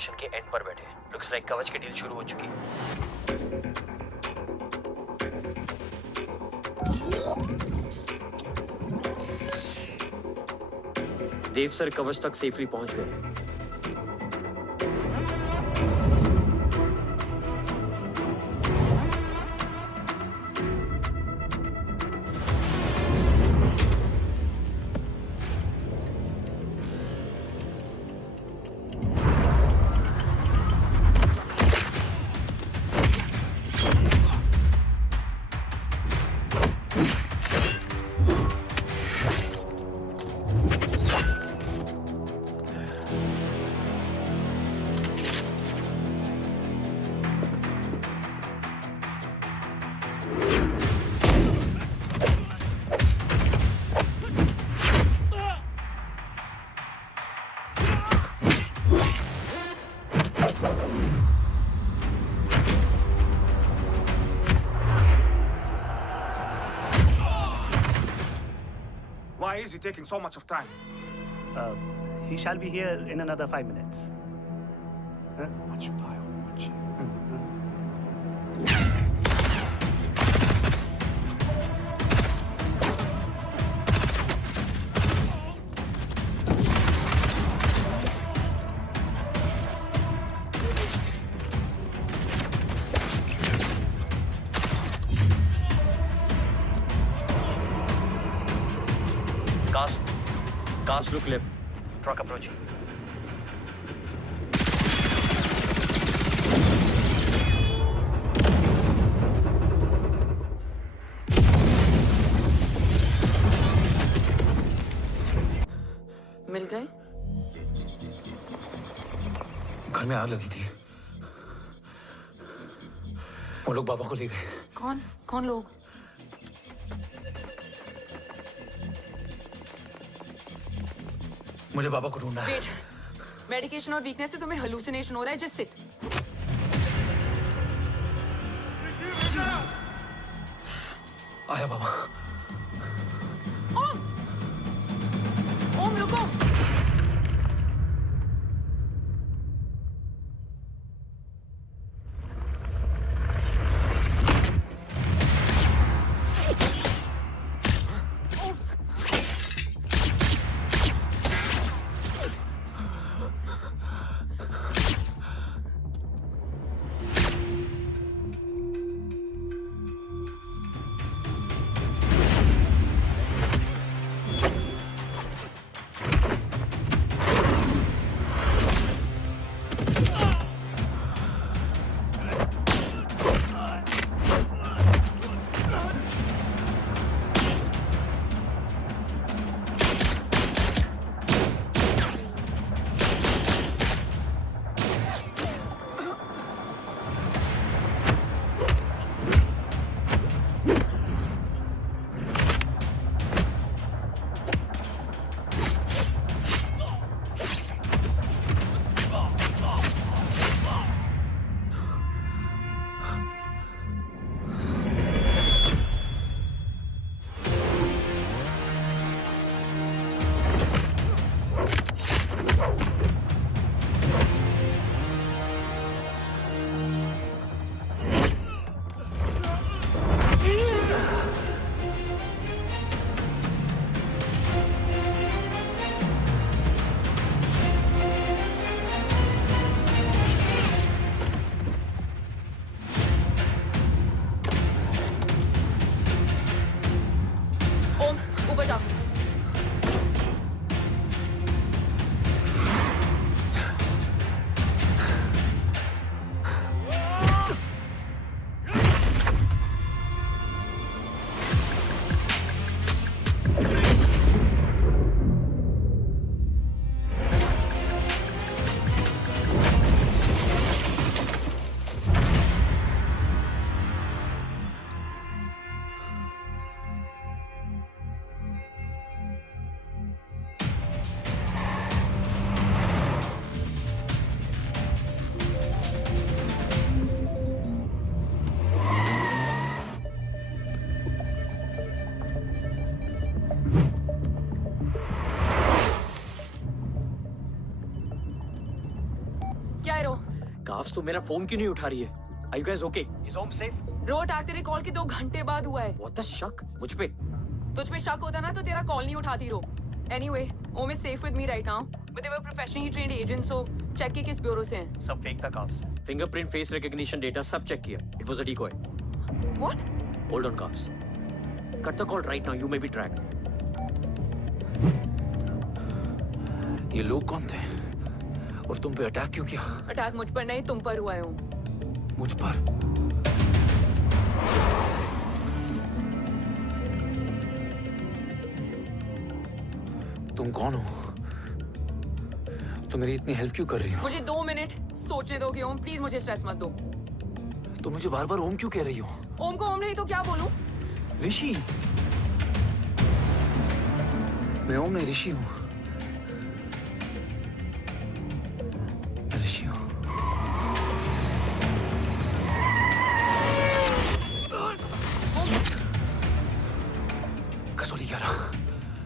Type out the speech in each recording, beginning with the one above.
Mission के and पर बैठे। लुक्स लाइक कवच की डील शुरू हो चुकी है। देव सर कवच तक सेफली पहुंच गए। Why is he taking so much of time? He shall be here in another 5 minutes. Cars look left. Truck approaching. मिल गए? घर में आग लगी थी। वो लोग बाबा को ले गए। कौन? कौन लोग? मुझे बाबा को ढूंढना है। वेट, मेडिकेशन और वीकनेस से तुम्हें हेलुसिनेशन हो रहा है। Just sit. आया बाबा। ओम! ओम रुको! क्या है रो? काफ्स तो मेरा फोन क्यों नहीं उठा रही है? Are you guys okay? Is Om safe? रो अटैक तेरे कॉल के 2 घंटे बाद हुआ है। What the शक? मुझ पे? तुझ पे शक होता ना तो तेरा कॉल नहीं उठाती रो। Anyway, Om is safe with me right now. But they were professionally trained agents, so check के किस ब्यूरो से हैं? सब फेक था carbs. Fingerprint, face recognition data सब चेक किया। It was a decoy. What? Hold on carbs. Cut the call right now. You may be tracked. ये लोग कौन थे और तुम पे अटैक क्यों किया? अटैक मुझ पर नहीं तुम पर हुआ है ओम। मुझ पर? तुम कौन हो? तुम मेरी इतनी हेल्प क्यों कर रही हो? मुझे 2 मिनट सोचने दोगे ओम? प्लीज मुझे स्ट्रेस मत दो। तुम मुझे बार बार ओम क्यों कह रही हो? ओम को ओम नहीं तो क्या बोलूं? ऋषि। मैं ओम नहीं, ऋषि हूं। मैं ऋषि हूं। कसौली 11।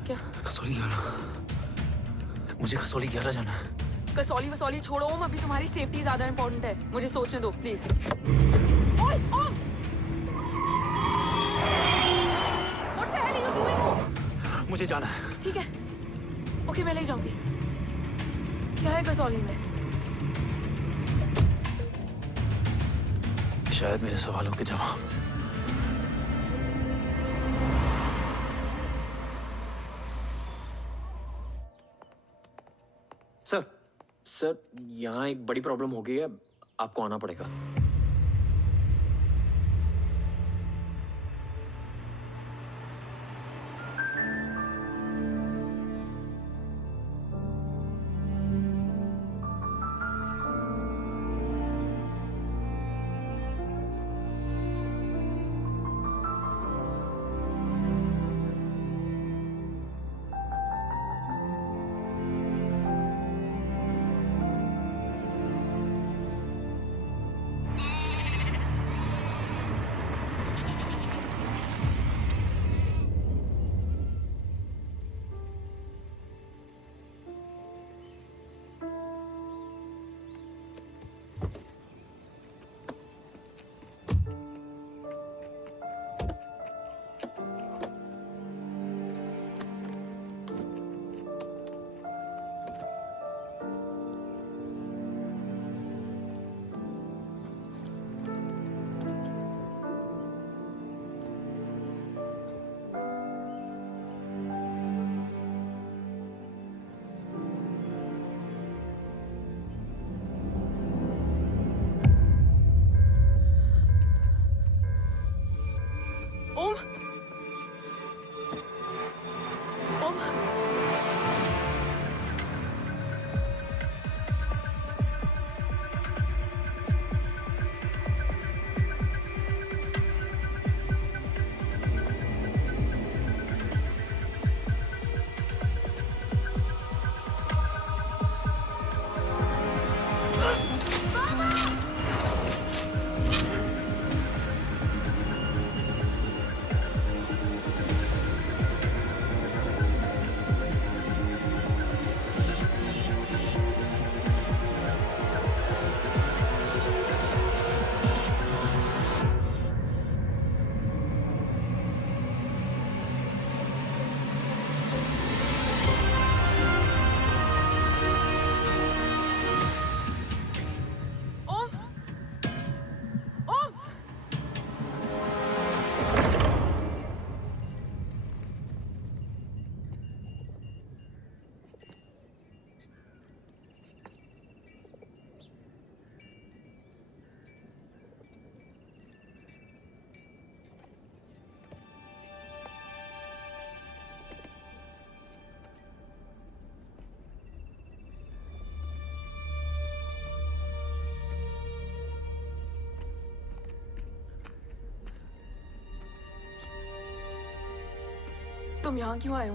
क्या? कसौली 11। मुझे कसौली 11 जाना है। कसौली वसौली छोड़ो ओम, अभी तुम्हारी सेफ्टी ज्यादा इंपॉर्टेंट है। मुझे सोचने दो प्लीज। ओए ओम! What the hell are you doing, ओम? मुझे जाना है। ठीक है, ओके मैं ले जाऊंगी। क्या है कसौली में? शायद मेरे सवालों के जवाब। सर, यहाँ एक बड़ी प्रॉब्लम हो गई है। आपको आना पड़ेगा। ओम! ओम! तुम यहाँ क्यों आए हो?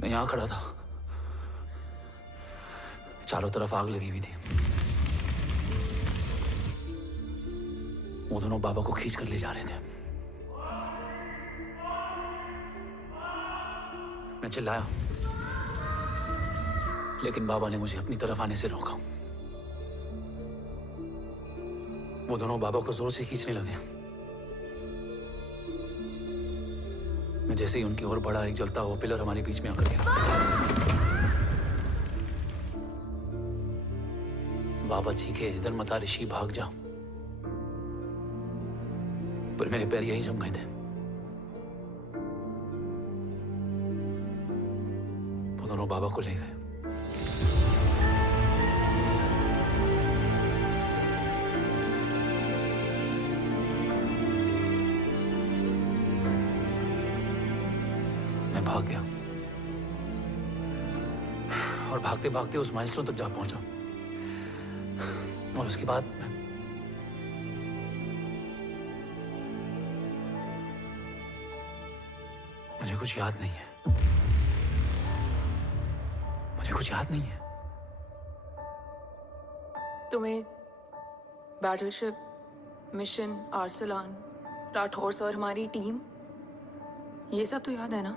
मैं यहाँ खड़ा था, चारों तरफ आग लगी हुई थी। वो दोनों बाबा को खींच कर ले जा रहे थे। मैं चिल्लाया, लेकिन बाबा ने मुझे अपनी तरफ आने से रोका। वो दोनों बाबा को जोर से खींचने लगे। मैं जैसे ही उनकी ओर बढ़ा, एक जलता हुआ पिलर हमारे बीच में आकर गिरा। बाबा चीखे, इधर मत आ ऋषि, भाग जा। पर मेरे पैर यही जम गए थे। वो दोनों बाबा को ले गए। मैं भाग गया और भागते भागते उस माइलस्टोन तक जा पहुंचा। और उसके बाद मुझे कुछ याद नहीं है। मुझे कुछ याद नहीं है। तुम्हें बैटलशिप, मिशन, आर्सलान, राठौर और हमारी टीम, ये सब तो याद है ना?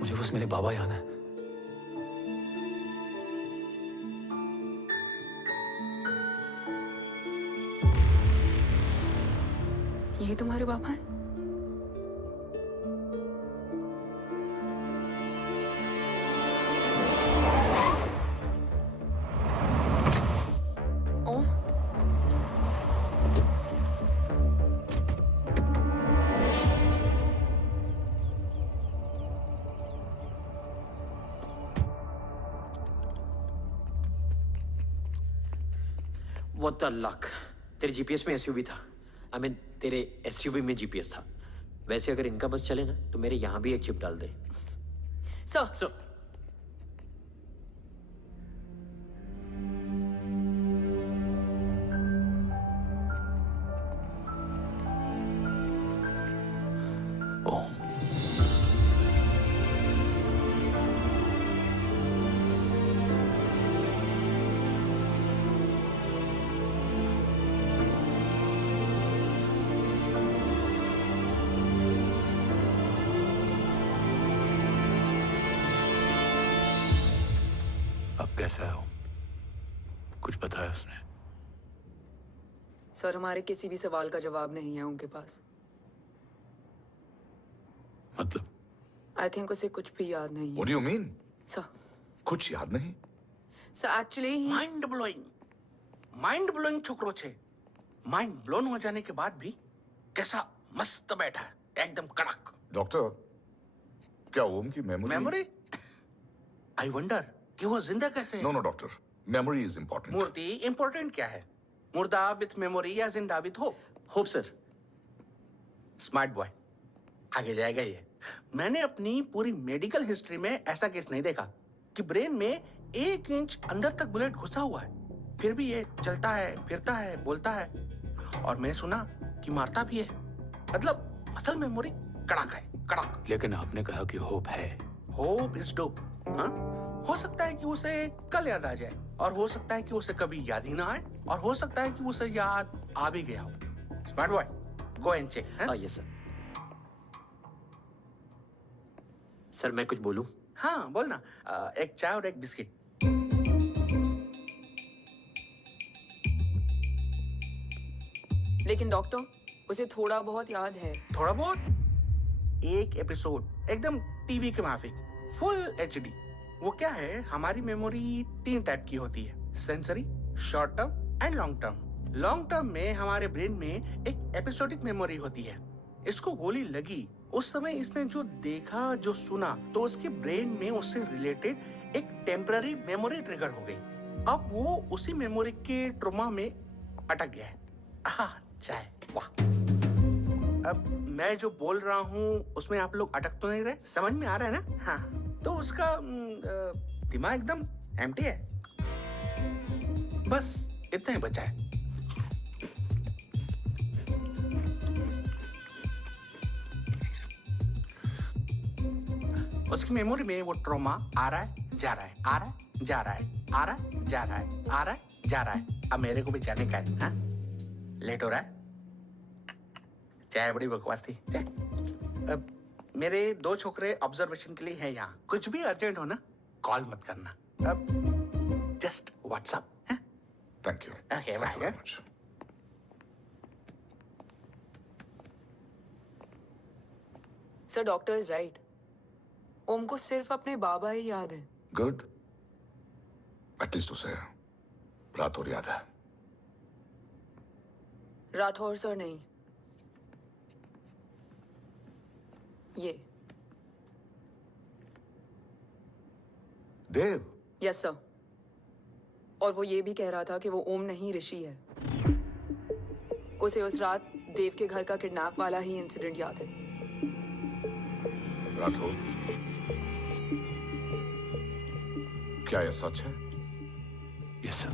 मुझे बस मेरे बाबा याद है। ये तुम्हारे बाबा हैं? ओम, What the luck? तेरे जीपीएस में एसयूवी था। I mean, तेरे एसयूवी में जीपीएस था। वैसे अगर इनका बस चले ना तो मेरे यहाँ भी एक चिप डाल दे। सर, ओम, अब कैसा है? कुछ बताया उसने? सर, हमारे किसी भी सवाल का जवाब नहीं है उनके पास। मतलब? आई थिंक उसे कुछ भी याद नहीं है। What do you mean? Sir, कुछ याद नहीं? सर एक्चुअली माइंड ब्लोइंग छोकरो छे। माइंड ब्लोन हो जाने के बाद भी कैसा मस्त बैठा है, एकदम कड़क। डॉक्टर, क्या ओम की मेमोरी आई वंडर कि वो जिंदा कैसे है। No no doctor, memory is important. मूर्ति इंपॉर्टेंट क्या है? मुर्दा विथ मेमोरी या जिंदा with hope? Hope sir. Smart boy, आगे जाएगा ये। मैंने अपनी पूरी मेडिकल हिस्ट्री में ऐसा केस नहीं देखा कि ब्रेन में 1 इंच अंदर तक बुलेट घुसा हुआ है, फिर भी ये चलता है, फिरता है, बोलता है, और मैंने सुना कि मारता भी है। मतलब असल मेमोरी कड़क है, कड़क। लेकिन आपने कहा कि होप है। Hope is dope. हाँ, हो सकता है कि उसे कल याद आ जाए, और हो सकता है कि उसे कभी याद ही ना आए, और हो सकता है कि उसे याद आ भी गया हो। Smart boy, go and check. Yes sir. Sir मैं कुछ बोलूं? हाँ बोल ना। एक चाय और एक बिस्किट। लेकिन डॉक्टर, उसे थोड़ा बहुत याद है। थोड़ा बहुत? एक एपिसोड एकदम टीवी के माफिक, फुल एचडी। वो क्या है, हमारी मेमोरी 3 टाइप की होती है, sensory, short term and long term. Long term में हमारे ब्रेन में एक एपिसोडिक मेमोरी होती है। इसको गोली लगी, उस समय इसने जो देखा, जो सुना, तो उसके ब्रेन में उससे रिलेटेड एक टेम्पररी मेमोरी ट्रिगर हो गई। अब वो उसी मेमोरी के ट्रॉमा में अटक गया है। चाय। वाह। अब मैं जो बोल रहा हूँ उसमें आप लोग अटक तो नहीं रहे? समझ में आ रहा है ना? हाँ, तो उसका दिमाग एकदम एम्प्टी है। बस इतना ही बचा है। उसकी मेमोरी में वो ट्रॉमा आ रहा है, जा रहा है, आ रहा है, जा रहा है, आ रहा है, जा रहा है, आ रहा है, जा रहा है। अब मेरे को भी जाने का है। हाँ? लेट हो रहा है? चाय बड़ी बकवास थी। चाय। अब मेरे 2 छोकरे ऑब्जर्वेशन के लिए हैं यहाँ। कुछ भी अर्जेंट हो ना, कॉल मत करना। अब just WhatsApp. Thank you. Okay, Thank you very bye. much. Sir doctor is right. Om को सिर्फ अपने बाबा ही याद है। गुड। एटलीस्ट उसे रात और याद है। राठौर सर नहीं, ये। देव। Yes sir. और वो ये भी कह रहा था कि वो ओम नहीं ऋषि है। उसे उस रात देव के घर का किडनैप वाला ही इंसिडेंट याद है। राठौर, क्या यह सच है? Yes sir.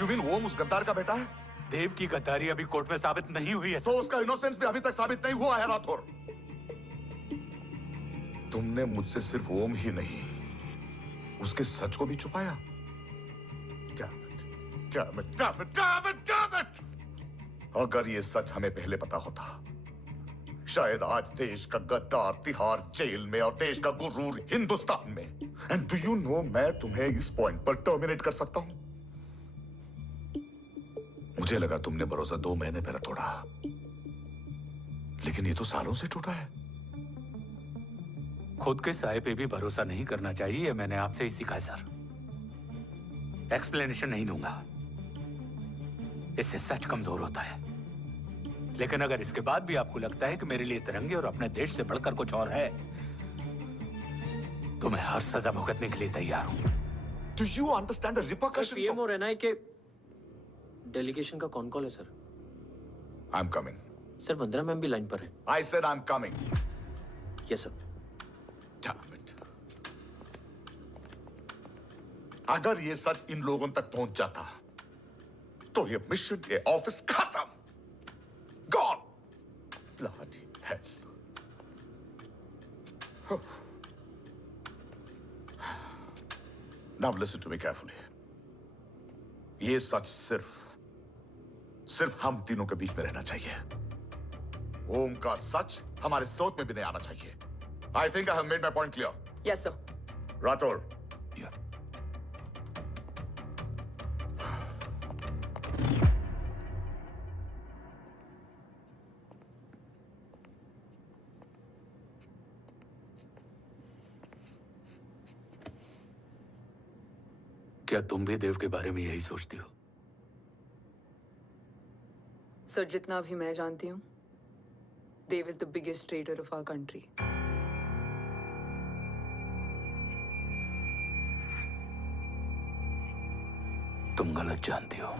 यू मीन ओम उस गद्दार का बेटा है? देव की गद्दारी अभी कोर्ट में साबित नहीं हुई है। तो उसका इनोसेंस भी अभी तक साबित नहीं हुआ है राठौर। तुमने मुझसे सिर्फ ओम ही नहीं, उसके सच को भी छुपाया। Damn it, damn it, damn it, damn it! अगर ये सच हमें पहले पता होता, शायद आज देश का गद्दार तिहाड़ जेल में और देश का गुरूर हिंदुस्तान में। एंड डू यू नो, मैं तुम्हें इस पॉइंट पर टर्मिनेट कर सकता हूं। मुझे लगा तुमने भरोसा 2 महीने पहले तोड़ा, लेकिन ये तो सालों से टूटा है। खुद के साय पे भी भरोसा नहीं करना चाहिए, मैंने आपसे ही सीखा सर। एक्सप्लेनेशन नहीं दूंगा, इससे सच कमजोर होता है। लेकिन अगर इसके बाद भी आपको लगता है कि मेरे लिए तिरंगे और अपने देश से बढ़कर कुछ और है, तो मैं हर सजा भुगतने के लिए तैयार हूं। Do you understand the repercussions PM of... हो रहना है कि डेलीगेशन का कौन कॉल है sir? I'm coming. Sir Vandana ma'am भी लाइन पर है। I said I'm coming. Yes sir. Damn it. अगर ये सच इन लोगों तक पहुंच जाता, तो ये मिशन, ये ऑफिस खत्म। Gone. Bloody hell. Now listen to me carefully. ये सच सिर्फ हम तीनों के बीच में रहना चाहिए। ओम का सच हमारे सोच में भी नहीं आना चाहिए। I think I have made my point clear. Yes sir. Rathore, क्या तुम भी देव के बारे में यही सोचती हो? सर जितना भी मैं जानती हूँ, Dev is the biggest trader of our country. तुम गलत जानती हो।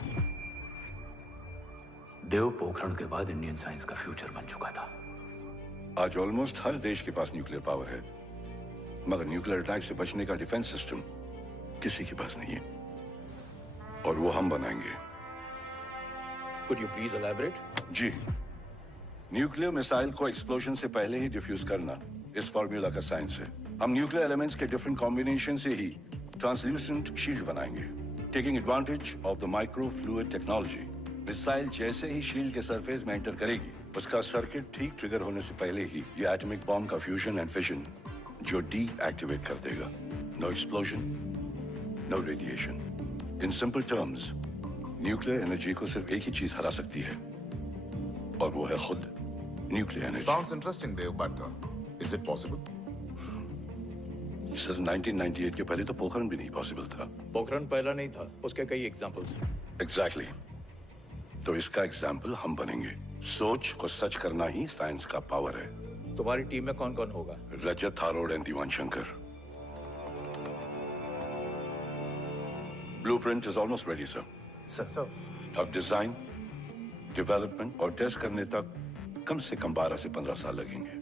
देव पोखरण के बाद इंडियन साइंस का फ्यूचर बन चुका था। आज ऑलमोस्ट हर देश के पास न्यूक्लियर पावर है, मगर न्यूक्लियर अटैक से बचने का डिफेंस सिस्टम किसी के पास नहीं है, और वो हम बनाएंगे। Could you please elaborate? जी, न्यूक्लियर मिसाइल को एक्सप्लोजन से पहले ही डिफ्यूज करना इस फॉर्मूला का साइंस है। हम न्यूक्लियर एलिमेंट्स के डिफरेंट कॉम्बिनेशन से ही ट्रांसल्यूसेंट शील्ड बनाएंगे, taking advantage of the micro fluid technology. Missile जैसे ही शील्ड के सरफेस में एंटर करेगी, उसका सर्किट ठीक ट्रिगर होने से पहले ही ये एटॉमिक बॉम्ब का फ्यूजन एंड फिशन जो डीएक्टिवेट कर देगा। No explosion, no radiation. In simple terms, nuclear energy को सिर्फ एक ही चीज हरा सकती है, और वो है खुद nuclear energy. sounds interesting, Dev, but is it possible? Sir 1998 के पहले तो पोखरण भी नहीं पॉसिबल था। पोखरण पहला नहीं था, उसके कई एग्जांपल्स हैं। एग्जैक्टली। तो इसका एग्जाम्पल हम बनेंगे। सोच को सच करना ही साइंस का पावर है। तुम्हारी टीम में कौन कौन होगा? Rajat, Tharod and Diwan Shankar. Blueprint is almost ready sir. Sir अब डिजाइन, डेवलपमेंट और टेस्ट करने तक कम से कम 12 से 15 साल लगेंगे।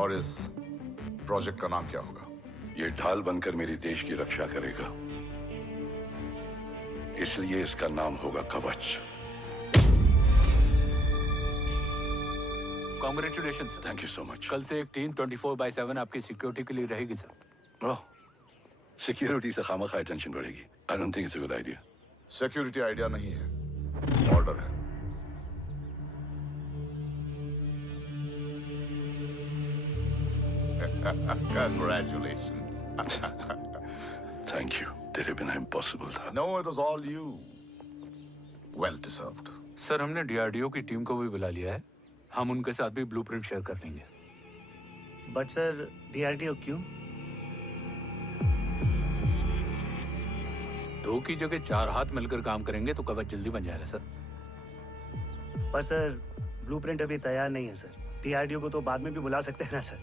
और इस प्रोजेक्ट का नाम क्या होगा? ये ढाल बनकर मेरे देश की रक्षा करेगा, इसलिए इसका नाम होगा कवच। Congratulation sir. Thank you so much. कल से एक टीम 24/7 आपकी सिक्योरिटी के लिए रहेगी सर। ओह, सिक्योरिटी से खामखा टेंशन बढ़ेगी। I don't think it's a good idea. Security idea नहीं है, ऑर्डर है। Congratulations. थैंक यू, तेरे बिना इम्पॉसिबल था। No, it was all you. Well deserved. Sir हमने डीआरडीओ की टीम को भी बुला लिया है, हम उनके साथ भी ब्लूप्रिंट शेयर कर लेंगे। बट सर DRDO क्यों? 2 की जगह 4 हाथ मिलकर काम करेंगे तो कवच जल्दी बन जाएगा सर। पर सर ब्लूप्रिंट अभी तैयार नहीं है सर। DRDO को तो बाद में भी बुला सकते हैं ना sir.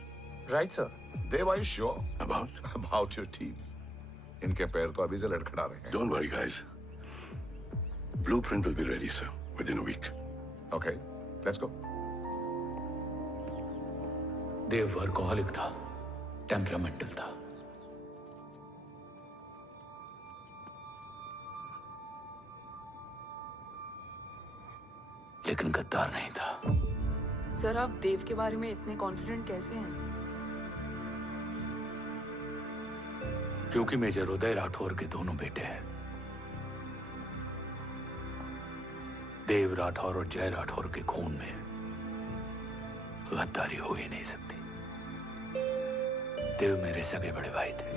Right sir. Dev, are you sure About? about your team? इनके पैर तो अभी से लड़खड़ा रहे हैं। Don't worry, guys. Blueprint will be ready, sir, within a week. Okay, let's go. Dev workaholic था, टेम्परामेंटल था। लेकिन गद्दार नहीं था। सर आप देव के बारे में इतने कॉन्फिडेंट कैसे हैं? क्योंकि मेजर उदय राठौर के दोनों बेटे हैं। देव राठौर और जय राठौर के खून में गद्दारी हो ही नहीं सकती। देव मेरे सगे बड़े भाई थे।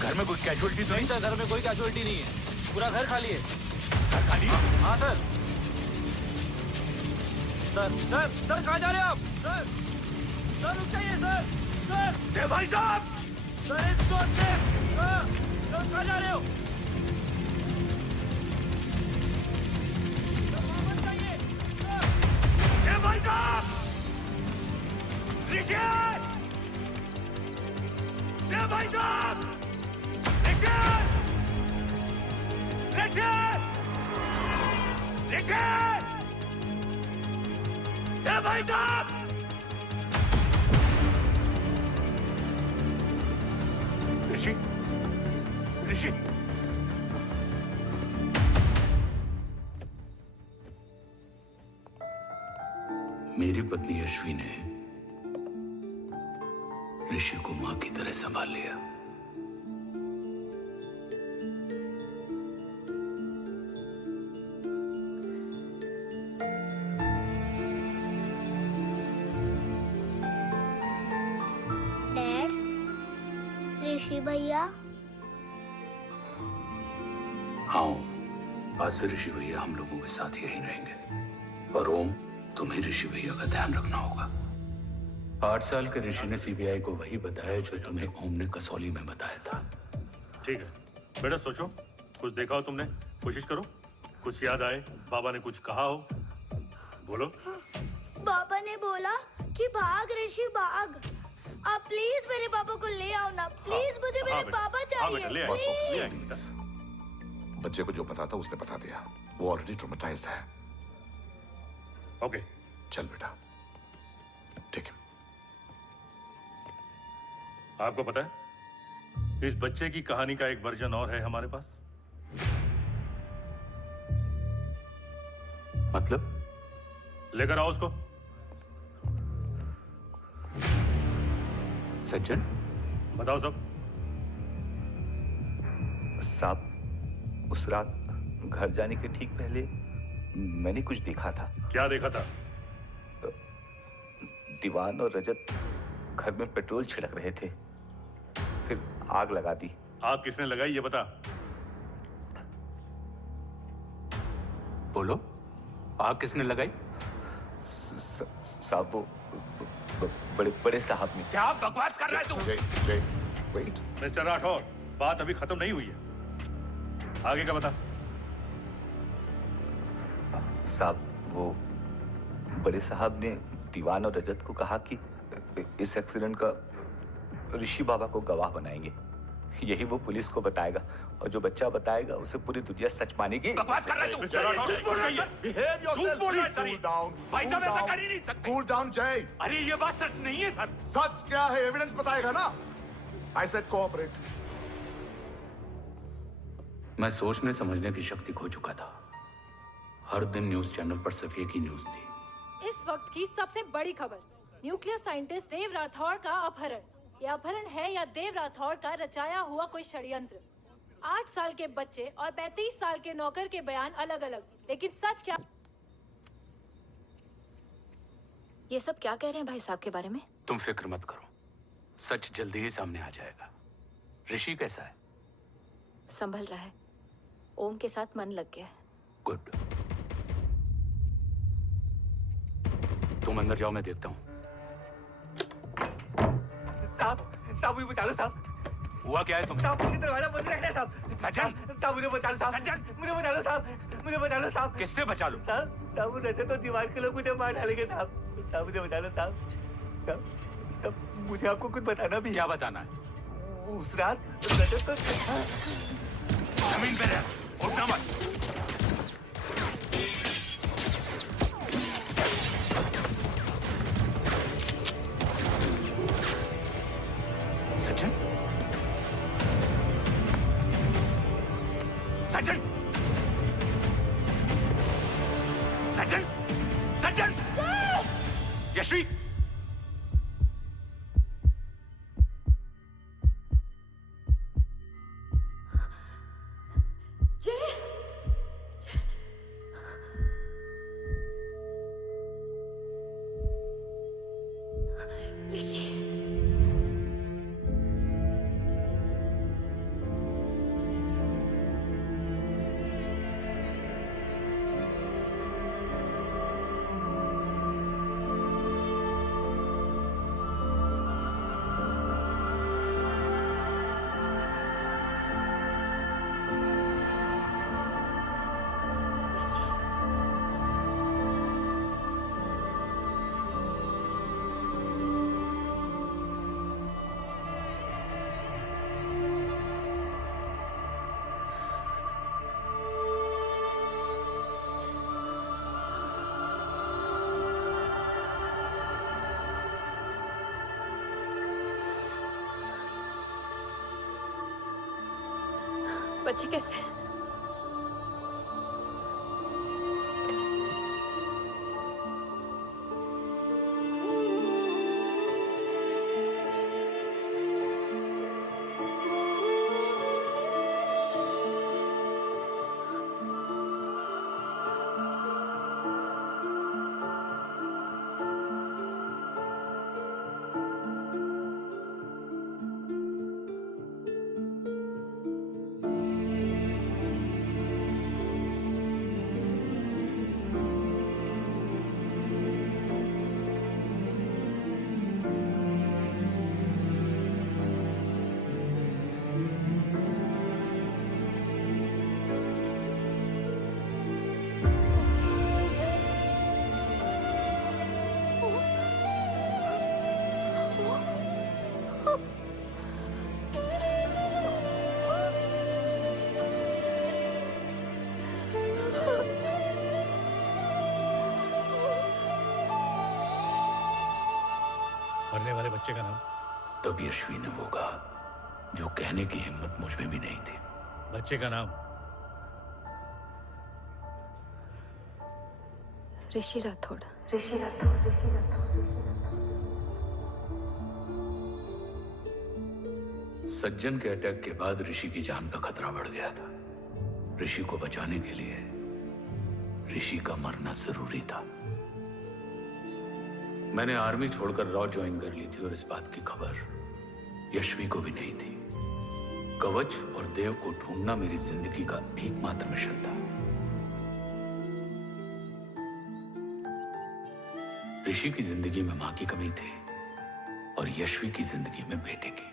घर में कोई कैजुअलिटी तो नहीं? सर घर में कोई कैजुअलिटी नहीं है, पूरा घर खाली है। घर खाली? हाँ सर। सर कहाँ जा रहे हैं आप? सर रुक जाइए सर। देव भाई साहब! सर इस जोर से। सर कहाँ जा रहे हो? सर वहाँ मत जाइए। देव भाई साहब! ऋषि! देव भाई साहब! ऋषि! ऋषि! ऋषि! देव भाई साहब! ऋषि! ऋषि! मेरी पत्नी अश्वी ने ऋषि को मां की तरह संभाल लिया। डैड, ऋषि भैया। हाँ, आज से ऋषि भैया हम लोगों के साथ यहीं रहेंगे। और ओम, तुम्हें ऋषि भैया का ध्यान रखना होगा। 8 साल के ऋषि ने सीबीआई को वही बताया जो तुम्हें ओम ने कसौली में बताया था। ठीक है बेटा, सोचो, कुछ देखा हो तुमने, कोशिश करो, कुछ याद आए, बाबा ने कुछ कहा हो, बोलो। पापा ने बोला कि भाग ऋषि भाग। आप प्लीज मेरे पापा को ले आओ ना, प्लीज मुझे मेरे पापा चाहिए। बेटा, ले बस आएंगे, ले ऑफिसर, आएंगे। बच्चे को जो पता था उसने बता दिया। वो ऑलरेडी ट्रॉमेटाइज्ड है। ओके, चल बेटा, ठीक है। आपको पता है इस बच्चे की कहानी का एक वर्जन और है हमारे पास। मतलब? लेकर आओ उसको। सज्जन, बताओ सब। साहब, उस रात घर जाने के ठीक पहले मैंने कुछ देखा था। क्या देखा था? दीवान और रजत घर में पेट्रोल छिड़क रहे थे, फिर आग लगा दी। आग किसने लगाई ये बता। बोलो, आग किसने लगाई? साहब, वो बड़े बड़े साहब ने। क्या बकवास कर रहा है तू? जय, वेट। मिस्टर राठौर, बात अभी खत्म नहीं हुई है। आगे का बता। साहब, वो बड़े साहब ने दीवान और रजत को कहा कि इस एक्सीडेंट का ऋषि बाबा को गवाह बनाएंगे। यही वो पुलिस को बताएगा और जो बच्चा बताएगा उसे पूरी दुनिया सच मानेगी। बकवास कर रहा है तू। झूठ बोल रही है। Behave yourself. झूठ बोल रहा है सर। Cool down. भाई साहब Cool ऐसा down. कर ही नहीं सकते। Cool down, Jay. अरे ये बात सच नहीं है सर। सच क्या है? एविडेंस बताएगा ना। I said cooperate. मैं सोचने समझने की शक्ति खो चुका था। हर दिन न्यूज चैनल पर सिर्फ एक ही न्यूज थी। इस वक्त की सबसे बड़ी खबर, न्यूक्लियर साइंटिस्ट देव राठौड़ का अपहरण। यह अपहरण है या देव राठौड़ का रचाया हुआ कोई षड्यंत्र। 8 साल के बच्चे और 35 साल के नौकर के बयान अलग अलग, लेकिन सच क्या? ये सब क्या कह रहे हैं भाई साहब के बारे में? तुम फिक्र मत करो, सच जल्दी ही सामने आ जाएगा। ऋषि कैसा है? संभल रहा है। ओम के साथ मन लग गया है। गुड। तुम अंदर जाओ, मैं देखता हूँ। साहब मुझे बचा लो साहब। हुआ क्या है तुम? साहब मुझे दरवाजा बंद रखना है साहब। सज्जन, साहब मुझे बचा लो साहब। सज्जन, मुझे बचा लो साहब। मुझे बचा लो साहब। किससे बचा लो? साहब रजत तो दीवार के लोग मुझे मार डालेंगे साहब। साहब मुझे बचा लो साहब। साहब मुझे आपको कुछ बताना भी है। क्या बताना है? उस रात रजत तो जमीन पे रह, उठना मत। सज्जन, सज्जन, सज्जन, सज्जन, यश्वी, बच्चे कैसे हैं? मरने वाले बच्चे का नाम? तब यश्वी ने वो कहा जो कहने की हिम्मत मुझ में भी नहीं थी। बच्चे का नाम? ऋषि राठौड़। सज्जन के अटैक के बाद ऋषि की जान का खतरा बढ़ गया था। ऋषि को बचाने के लिए ऋषि का मरना जरूरी था। मैंने आर्मी छोड़कर रॉ ज्वाइन कर ली थी और इस बात की खबर यश्वी को भी नहीं थी। कवच और देव को ढूंढना मेरी जिंदगी का एकमात्र मिशन था। ऋषि की जिंदगी में मां की कमी थी और यश्वी की जिंदगी में बेटे की।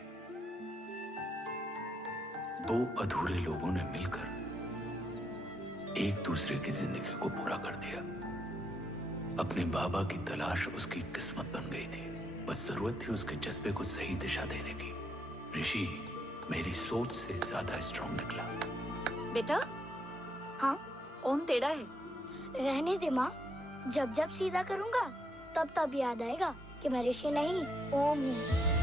दो अधूरे लोगों ने मिलकर एक दूसरे की जिंदगी को पूरा कर दिया। अपने बाबा की तलाश उसकी किस्मत बन गई थी, बस जरूरत थी उसके जज्बे को सही दिशा देने की। ऋषि मेरी सोच से ज्यादा स्ट्रांग निकला। बेटा, हाँ ओम टेढ़ा है। रहने दे माँ, जब जब सीधा करूँगा तब तब याद आएगा कि मैं ऋषि नहीं ओम हूँ।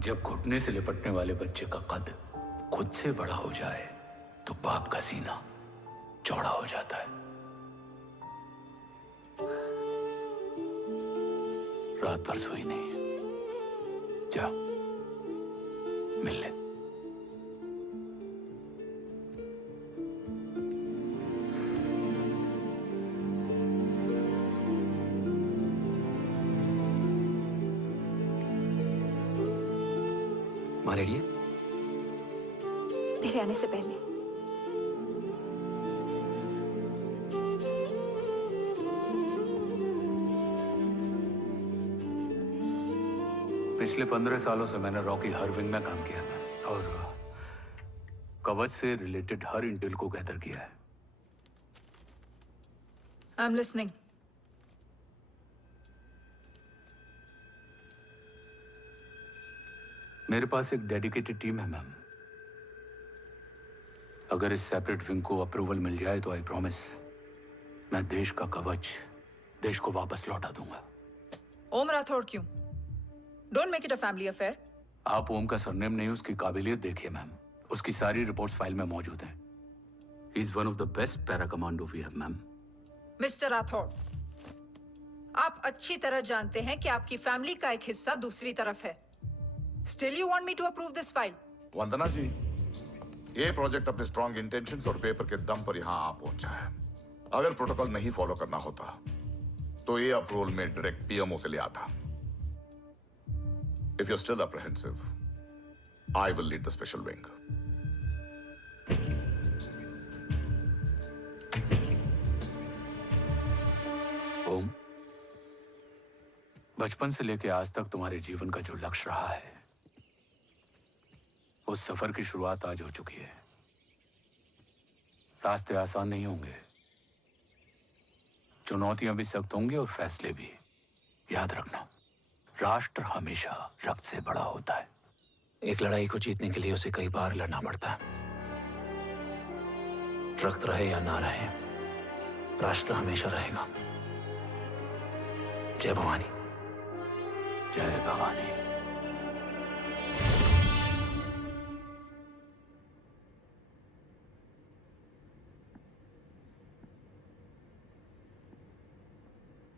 जब घुटने से लिपटने वाले बच्चे का कद खुद से बड़ा हो जाए तो बाप का सीना चौड़ा हो जाता है। रात भर सोई नहीं, जा मिल ले। माँ रेडी है? तेरे आने से पहले। पिछले 15 सालों से मैंने रॉकी हर विंग में काम किया है और कवच से रिलेटेड हर इंटेल को गैदर किया है। I am listening. मेरे पास एक डेडिकेटेड टीम है मैम। अगर इस सेपरेट विंग को अप्रूवल मिल जाए तो आई प्रॉमिस मैं देश का कवच देश को वापस लौटा दूंगा। ओम राठौड़ क्यों? Don't make it a family affair. आप ओम का सरनेम नहीं, उसकी काबिलियत देखिए मैम। उसकी सारी रिपोर्ट्स फाइल में मौजूद हैं। He is one of the best para commando we have ma'am. Mister Rathore, आप अच्छी तरह जानते हैं कि आपकी फैमिली का एक हिस्सा दूसरी तरफ है। Still you want me to approve this file? वंदना जी, ये प्रोजेक्ट अपने स्ट्रॉन्ग इंटेंशंस और पेपर के दम पर यहाँ आ पहुंचा है। अगर प्रोटोकॉल नहीं फॉलो करना होता तो ये अप्रूवल में डायरेक्ट पीएमओ से ले आता। If you're still apprehensive, I will lead the special wing. ओम, बचपन से लेकर आज तक तुम्हारे जीवन का जो लक्ष्य रहा है, उस सफर की शुरुआत आज हो चुकी है। रास्ते आसान नहीं होंगे, चुनौतियां भी सख्त होंगी और फैसले भी। याद रखना, राष्ट्र हमेशा रक्त से बड़ा होता है। एक लड़ाई को जीतने के लिए उसे कई बार लड़ना पड़ता है। रक्त रहे या ना रहे, राष्ट्र हमेशा रहेगा। जय भवानी। जय भवानी।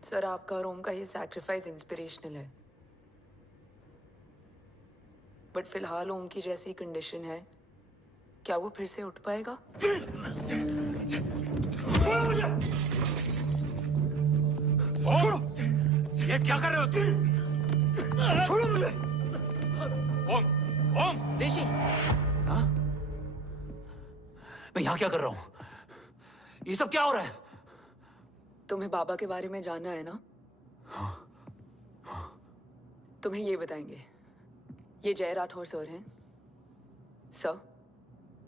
सर, आपका और ओम का ये सैक्रिफाइस इंस्पिरेशनल है, बट फिलहाल ओम की जैसी कंडीशन है, क्या वो फिर से उठ पाएगा? छोड़ो! ये क्या कर रहे हो तुम? छोड़ो मुझे! ओम! ओम! ऋषि! हाँ? मैं यहाँ क्या कर रहा हूँ? ये सब क्या हो रहा है? तुम्हें बाबा के बारे में जानना है ना? हाँ। तुम्हें ये बताएंगे। ये जय राठौर सर हैं। सर,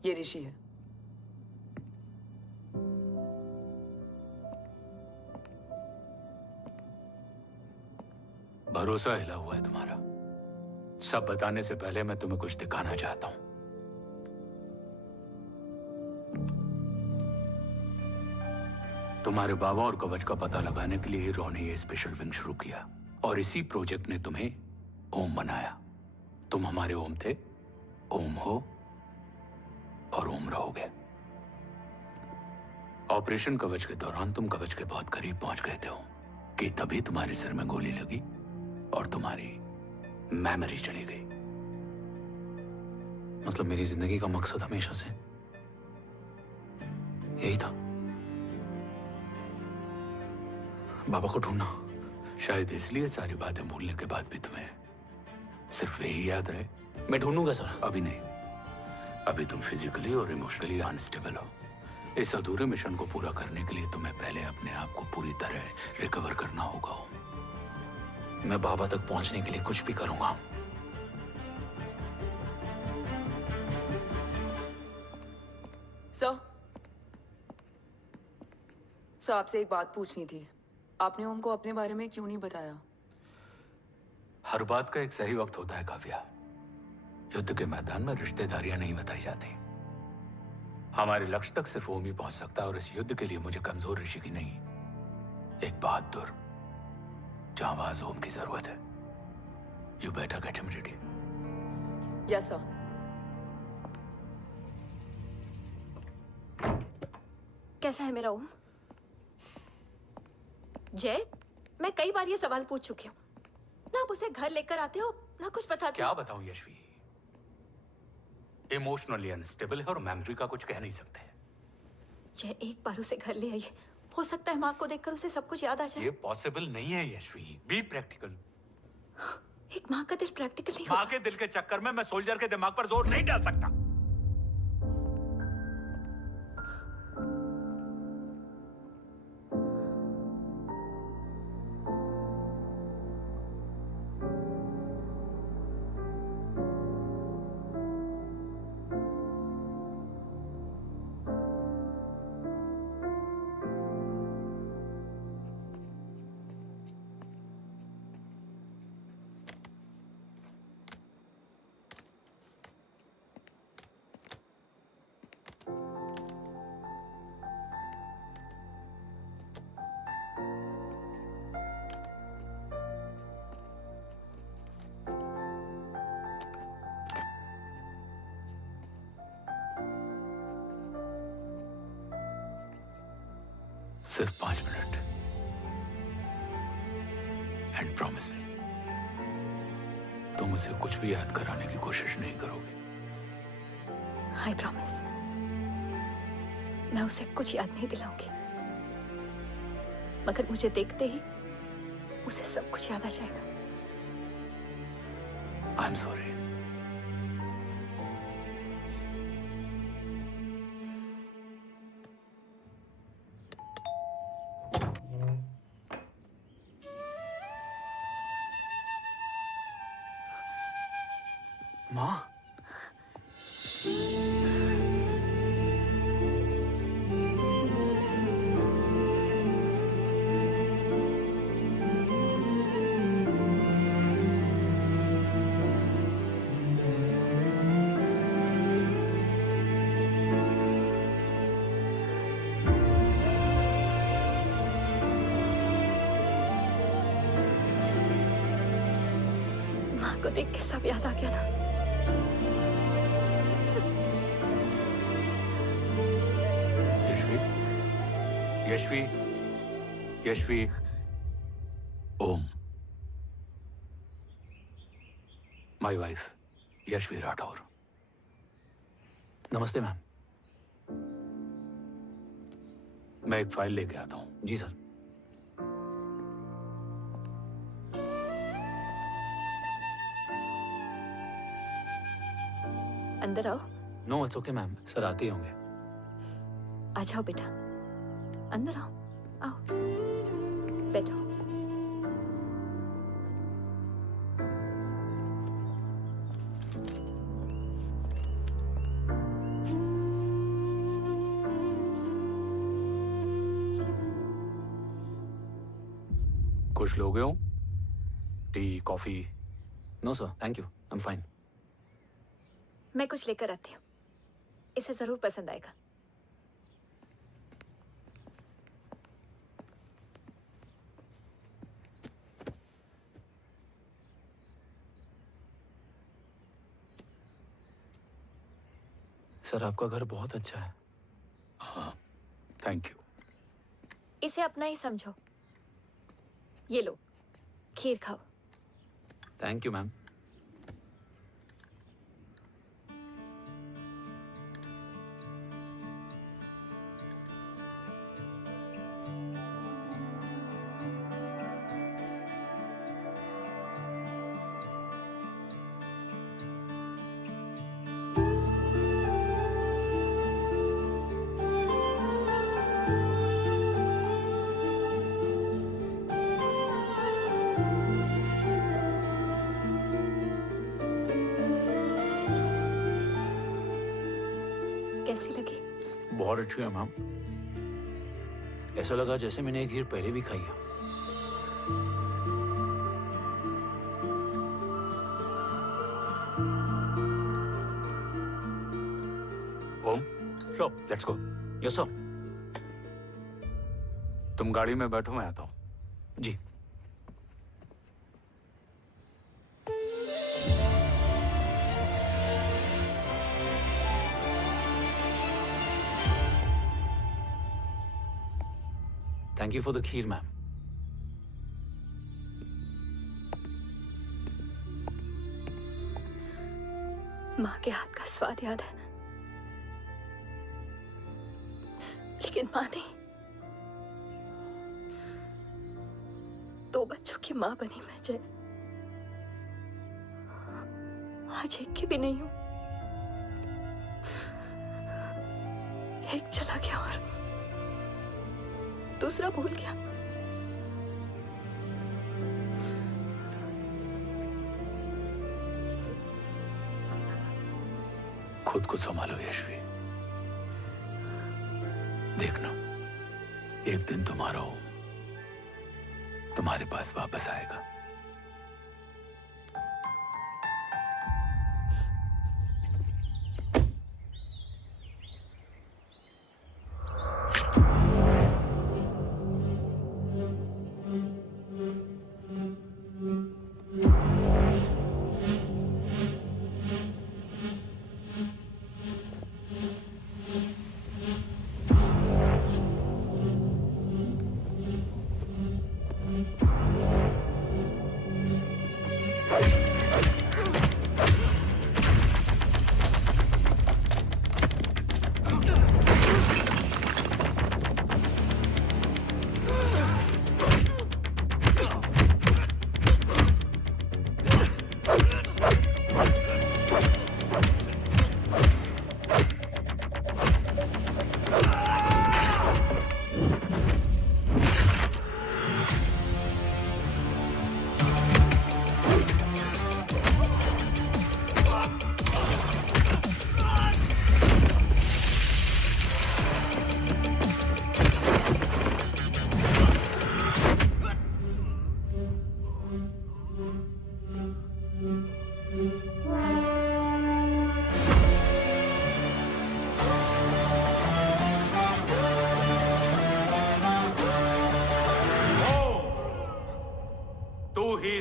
ये ऋषि है। भरोसा हिला हुआ है तुम्हारा। सब बताने से पहले मैं तुम्हें कुछ दिखाना चाहता हूं। तुम्हारे बाबा और कवच का पता लगाने के लिए हीरो ने ये स्पेशल विंग शुरू किया और इसी प्रोजेक्ट ने तुम्हें ओम बनाया। तुम हमारे ओम थे, ओम हो और ओम रहोगे। ऑपरेशन कवच के दौरान तुम कवच के बहुत करीब पहुंच गए थे कि तभी तुम्हारे सिर में गोली लगी और तुम्हारी मेमोरी चली गई। मतलब मेरी जिंदगी का मकसद हमेशा से यही था। बाबा को ढूंढना। शायद इसलिए सारी बातें भूलने के बाद भी तुम्हें सिर्फ यही याद रहे। मैं ढूंढूंगा सर। अभी नहीं। अभी तुम फिजिकली और इमोशनली अनस्टेबल हो। इस अधूरे मिशन को पूरा करने के लिए तुम्हें पहले अपने आप को पूरी तरह रिकवर करना होगा। मैं बाबा तक पहुंचने के लिए कुछ भी करूंगा। सर आपसे एक बात पूछनी थी। आपने ओम को अपने बारे में क्यों नहीं बताया? हर बात का एक सही वक्त होता है काव्या। युद्ध के मैदान में रिश्तेदारियां नहीं बताई जाती। हमारे लक्ष्य तक सिर्फ ओम ही पहुंच सकता है और इस युद्ध के लिए मुझे कमजोर ऋषि की नहीं, एक बहादुर जांबाज ओम की जरूरत है। You better get him ready. Yes sir. कैसा है मेरा ओम? जय, मैं कई बार ये सवाल पूछ चुकी हूँ। ना आप उसे घर लेकर आते हो, ना कुछ बताते क्या हो। बताऊं यशवी? इमोशनली अनस्टेबल है और मेमोरी का कुछ कह नहीं सकते। जय, एक बार उसे घर ले आइए। हो सकता है माँ को देखकर उसे सब कुछ याद आ जाए। ये पॉसिबल नहीं है यशवी। Be practical. एक माँ का दिल प्रैक्टिकल नहीं माँ के दिल के चक्कर में मैं सोल्जर के दिमाग पर जोर नहीं डाल सकता। सिर्फ 5 मिनट। एंड प्रॉमिस मी, तुम उसे कुछ भी याद कराने की कोशिश नहीं करोगे। आई प्रॉमिस, मैं उसे कुछ याद नहीं दिलाऊंगी, मगर मुझे देखते ही उसे सब कुछ याद आ जाएगा। I am sorry. माँ, माँ को देख के सब याद आ गया ना। Yashvi, Yashvi, Om, my wife Yashvi Rathore. नमस्ते मैम। मैं एक फाइल लेके आता हूँ। जी सर। अंदर आओ। No it's okay ma'am, sir आते ही होंगे। आ जाओ बेटा, अंदर आओ। आओ, बैठो। कुछ लोगे हो? Tea, coffee? No sir, thank you, I am fine. मैं कुछ लेकर आती हूँ, इसे जरूर पसंद आएगा। सर आपका घर बहुत अच्छा है। हाँ, थैंक यू। इसे अपना ही समझो। ये लो, खीर खाओ। Thank you ma'am. कैसी लगी? बहुत अच्छी है मैम। ऐसा लगा जैसे मैंने एक खीर पहले भी खाई है। ओम, चलो लेट्स गो। Yes sir. तुम गाड़ी में बैठो, मैं आता हूँ। जी। Thank you for the kheer, ma'am. माँ के हाथ का स्वाद याद है, लेकिन माँ नहीं। 2 बच्चों की माँ बनी मैं जय। आज एक की भी नहीं हूं। एक चला गया और दूसरा भूल गया। खुद को संभालो यशवी। देखना, एक दिन तुम्हारा ओम तुम्हारे पास वापस आएगा।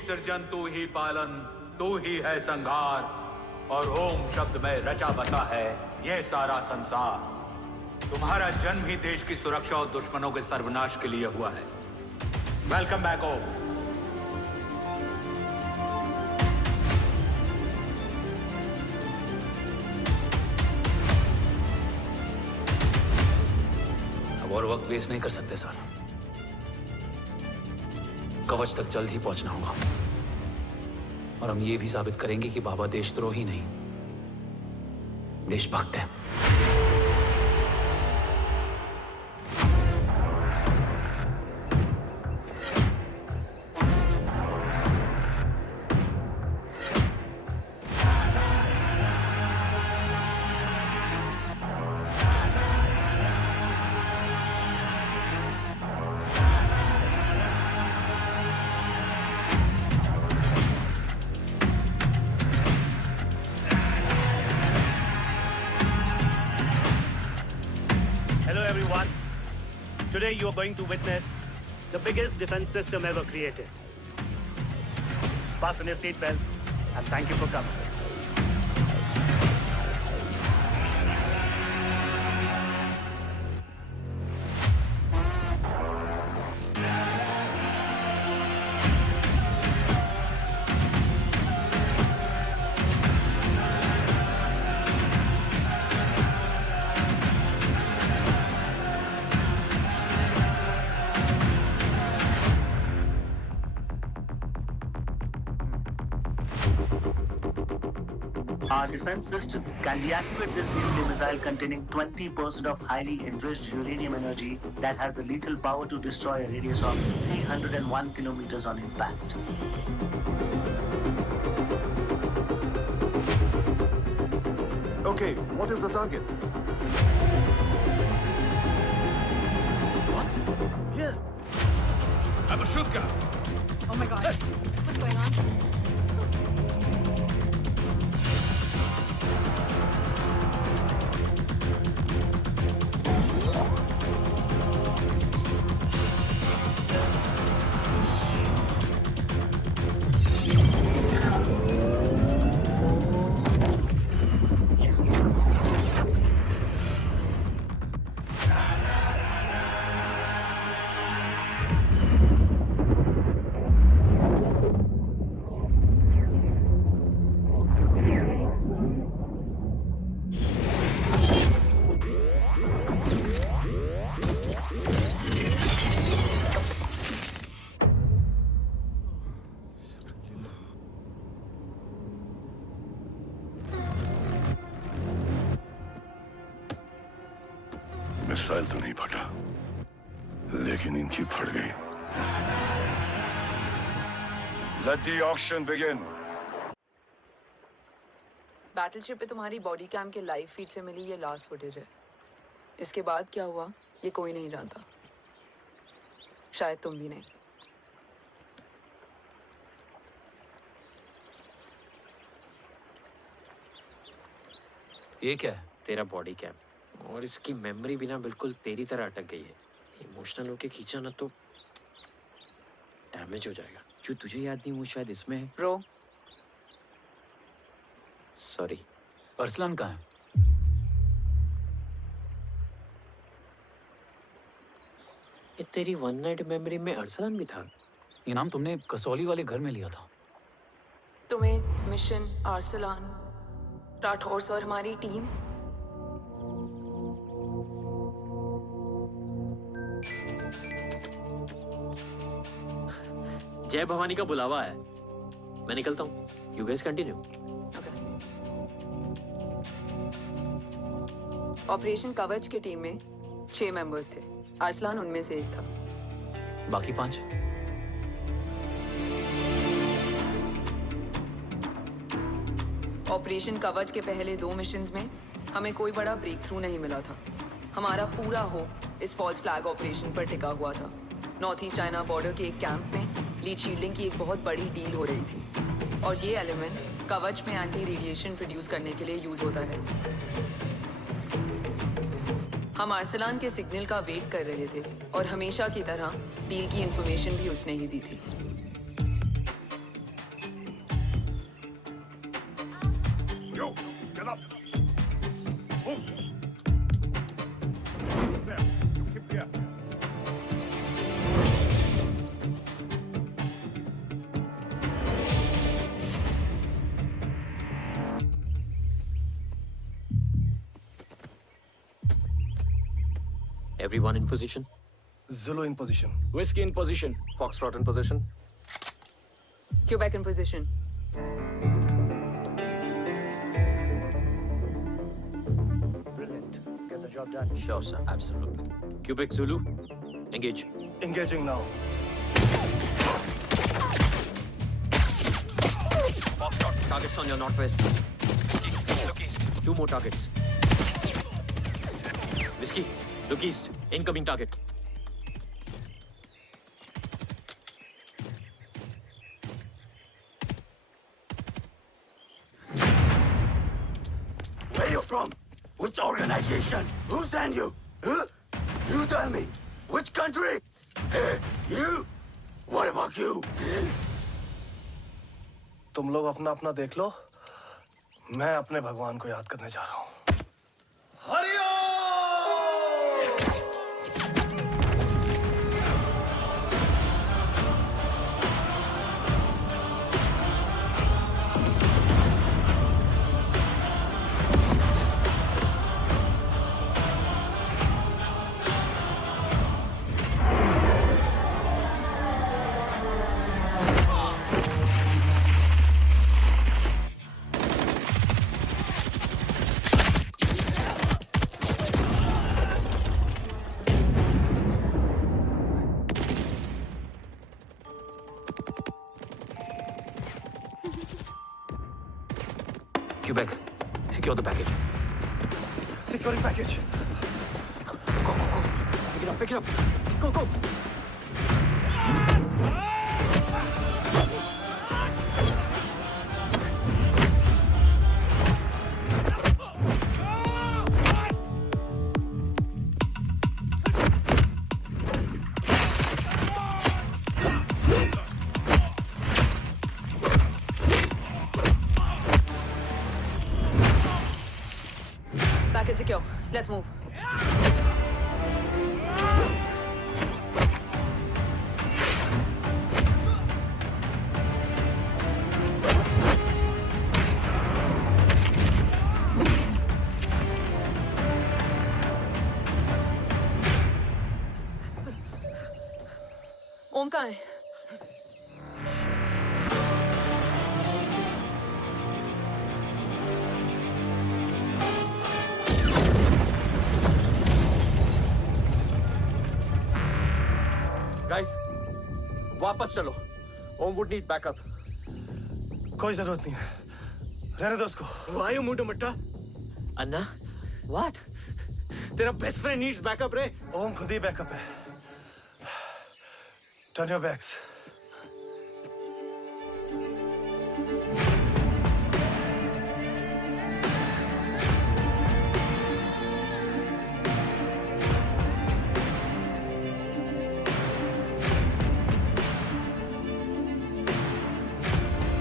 सृजन तू ही पालन, तू ही है संहार, और ओम शब्द में रचा बसा है ये सारा संसार। तुम्हारा जन्म ही देश की सुरक्षा और दुश्मनों के सर्वनाश के लिए हुआ है। वेलकम बैक ओम। अब और वक्त वेस्ट नहीं कर सकते सर। कवच तक जल्द ही पहुंचना होगा और हम ये भी साबित करेंगे कि बाबा देशद्रोही नहीं, देशभक्त है। Today you are going to witness the biggest defense system ever created. Fasten your seatbelts and thank you for coming. Our defense system can deactivate this nuclear missile containing 20% of highly enriched uranium energy that has the lethal power to destroy a radius of 301 kilometers on impact. Okay, what is the target? Shubka. Oh my God. What's going on? Missile तो नहीं फटा, लेकिन इनकी फट गई। Let the auction begin. Battleship पे तुम्हारी body cam के लाइव फीड से मिली ये लास्ट फुटेज है। इसके बाद क्या हुआ ये कोई नहीं जानता, शायद तुम भी नहीं। ये क्या है? तेरा बॉडी कैम, और इसकी मेमोरी भी ना बिल्कुल तेरी तरह अटक गई है। इमोशनल होके खींचा ना तो डैमेज हो जाएगा। जो तुझे याद नहीं वो शायद इसमें है। रो सॉरी। अरसलान कहाँ है? ये तेरी वन नाइट मेमोरी में अरसलान भी था? ये नाम तुमने कसौली वाले घर में लिया था। तुम्हें मिशन आर्सलान, राठौर और हमारी टीम जय भवानी का बुलावा है, मैं निकलता हूँ। You guys continue. ऑपरेशन कवच की टीम में 6 मेंबर्स थे, अरसलान उनमें से एक था। बाकी 5? ऑपरेशन कवच के पहले 2 मिशंस में हमें कोई बड़ा ब्रेक थ्रू नहीं मिला था। हमारा पूरा होप इस फॉल्स फ्लैग ऑपरेशन पर टिका हुआ था। नॉर्थ ईस्ट चाइना बॉर्डर के एक कैंप में लीड शील्डिंग की एक बहुत बड़ी डील हो रही थी, और ये एलिमेंट कवच में एंटी रेडिएशन प्रोड्यूस करने के लिए यूज होता है। हम अरसलान के सिग्नल का वेट कर रहे थे, और हमेशा की तरह डील की इंफॉर्मेशन भी उसने ही दी थी। Yo, get up. Move. There, you keep here. Everyone in position? Zulu in position. Whiskey in position. Foxtrot in position. Quebec in position. Brilliant. Get the job done. Sure, sir. Absolutely. Quebec Zulu, engage. Engaging now. Foxtrot, targets on your northwest. Whiskey, look east. 2 more targets. Whiskey, look east. Incoming target. Where you from? Which organization? Who sent you? Huh? You tell me. Which country? You? What about you? तुम लोग अपना अपना देख लो, मैं अपने भगवान को याद करने जा रहा हूँ। Quebec, secure the package. Securing package. Pick it up, pick it up. Go, go. Package secure. Let's move. ओम कहाँ है? गाइस, वापस चलो। Om would need backup. कोई जरूरत नहीं है, रहने दो उसको। वायु मुंडू मट्टा। अन्ना, व्हाट? तेरा बेस्ट फ्रेंड नीड्स बैकअप रे। ओम खुद ही बैकअप है। Turn your backs.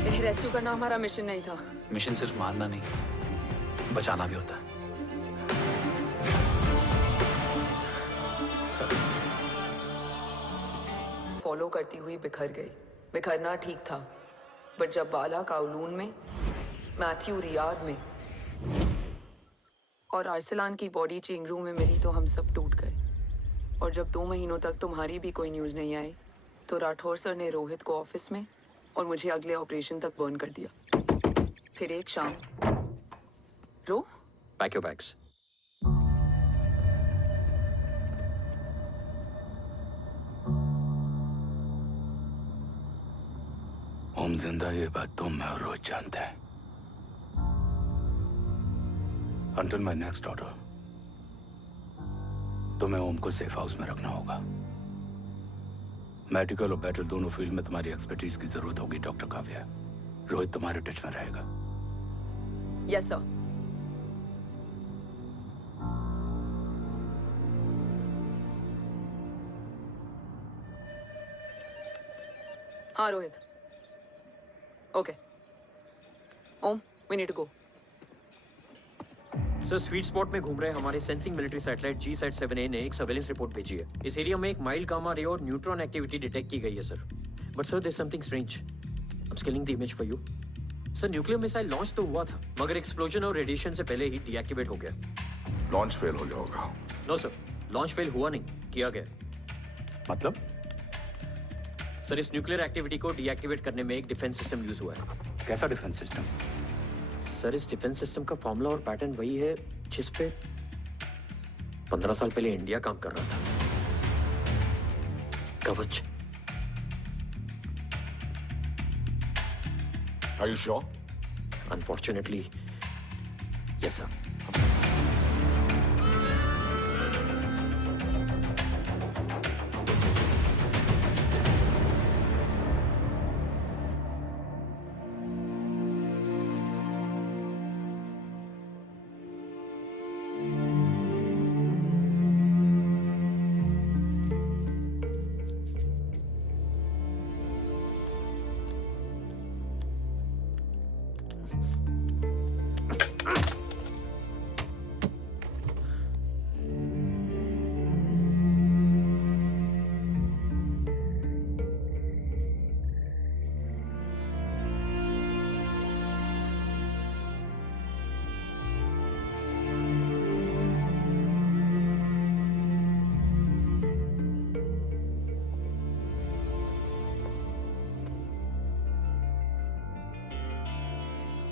इन्हें रेस्क्यू करना हमारा मिशन नहीं था। मिशन सिर्फ मारना नहीं, बचाना भी होता है। फॉलो करती हुई बिखर गई। बिखरना ठीक था, बट जब बाला काउलून में, मैथ्यू रियाद में और आर्सलान की बॉडी चेंज रूम में मिली तो हम सब टूट गए। और जब 2 महीनों तक तुम्हारी भी कोई न्यूज़ नहीं आई तो राठौर सर ने रोहित को ऑफिस में और मुझे अगले ऑपरेशन तक बर्न कर दिया। फिर एक शाम रो पैक योर बैग्स। ओम जिंदा, ये बात तुम मैं और रोज जानते हैं। Until my next order, तुम्हें ओम को सेफ हाउस में रखना होगा। मेडिकल और बैटल दोनों फील्ड में तुम्हारी एक्सपर्टीज की जरूरत होगी डॉक्टर काव्या। रोहित तुम्हारे टच में रहेगा। Yes sir. हाँ Rohit. Okay Om, we need to go. Sir, sweet spot में घूम रहे हमारे सेंसिंग मिलिट्री सैटेलाइट G-SAT-7A ने एक सर्वेलेंस रिपोर्ट भेजी है। इस एरिया में एक माइल्ड गामा रे और न्यूट्रॉन एक्टिविटी डिटेक्ट की गई है sir. But sir, there is something strange. I am scanning the image for you. Sir, nuclear missile launch तो हुआ था, मगर एक्सप्लोजन और रेडिएशन से पहले ही डीएक्टिवेट हो गया। लॉन्च फेल हो गया होगा। नो सर, लॉन्च फेल हुआ नहीं, किया गया। मतलब? सर, इस न्यूक्लियर एक्टिविटी को डीएक्टिवेट करने में एक डिफेंस सिस्टम यूज हुआ है। कैसा डिफेंस सिस्टम? सर, इस डिफेंस सिस्टम का फॉर्मूला और पैटर्न वही है जिस पे 15 साल पहले इंडिया काम कर रहा था। कवच। Are you sure? Unfortunately, yes sir.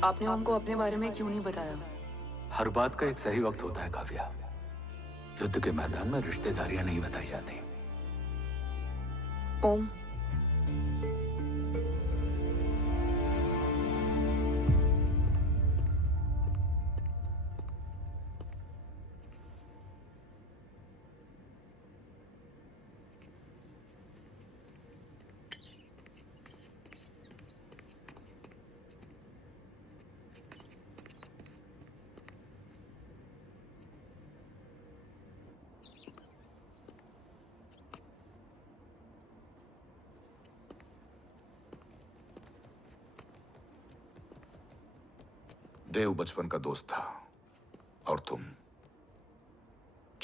आपने ओम को अपने बारे में क्यों नहीं बताया? हर बात का एक सही वक्त होता है काव्या। युद्ध के मैदान में रिश्तेदारियां नहीं बताई जाती। ओम, देव बचपन का दोस्त था और तुम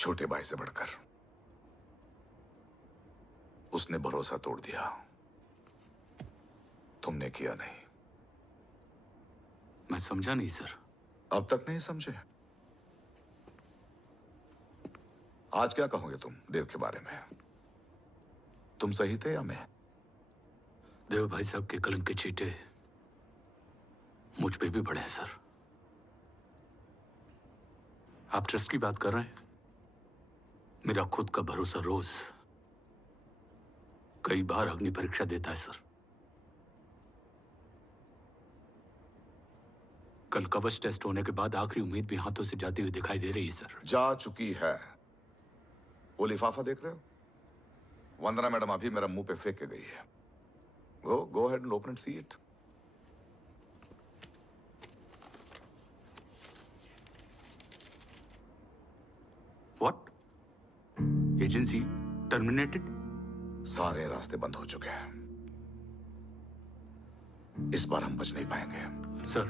छोटे भाई से बढ़कर उसने भरोसा तोड़ दिया। तुमने किया नहीं। मैं समझा नहीं सर। अब तक नहीं समझे? आज क्या कहोगे तुम देव के बारे में? तुम सही थे या मैं? देव भाई साहब के कलंक के चीटे मुझ पे भी बड़े हैं सर। आप ट्रस्ट की बात कर रहे हैं? मेरा खुद का भरोसा रोज कई बार अग्नि परीक्षा देता है सर। कल कवच टेस्ट होने के बाद आखिरी उम्मीद भी हाथों से जाती हुई दिखाई दे रही है सर। जा चुकी है। वो लिफाफा देख रहे हो? वंदना मैडम अभी मेरा मुंह पे फेंक के गई है। Go ahead and open and see it. What? Agency terminated? सारे रास्ते बंद हो चुके हैं। इस बार हम बच नहीं पाएंगे। सर,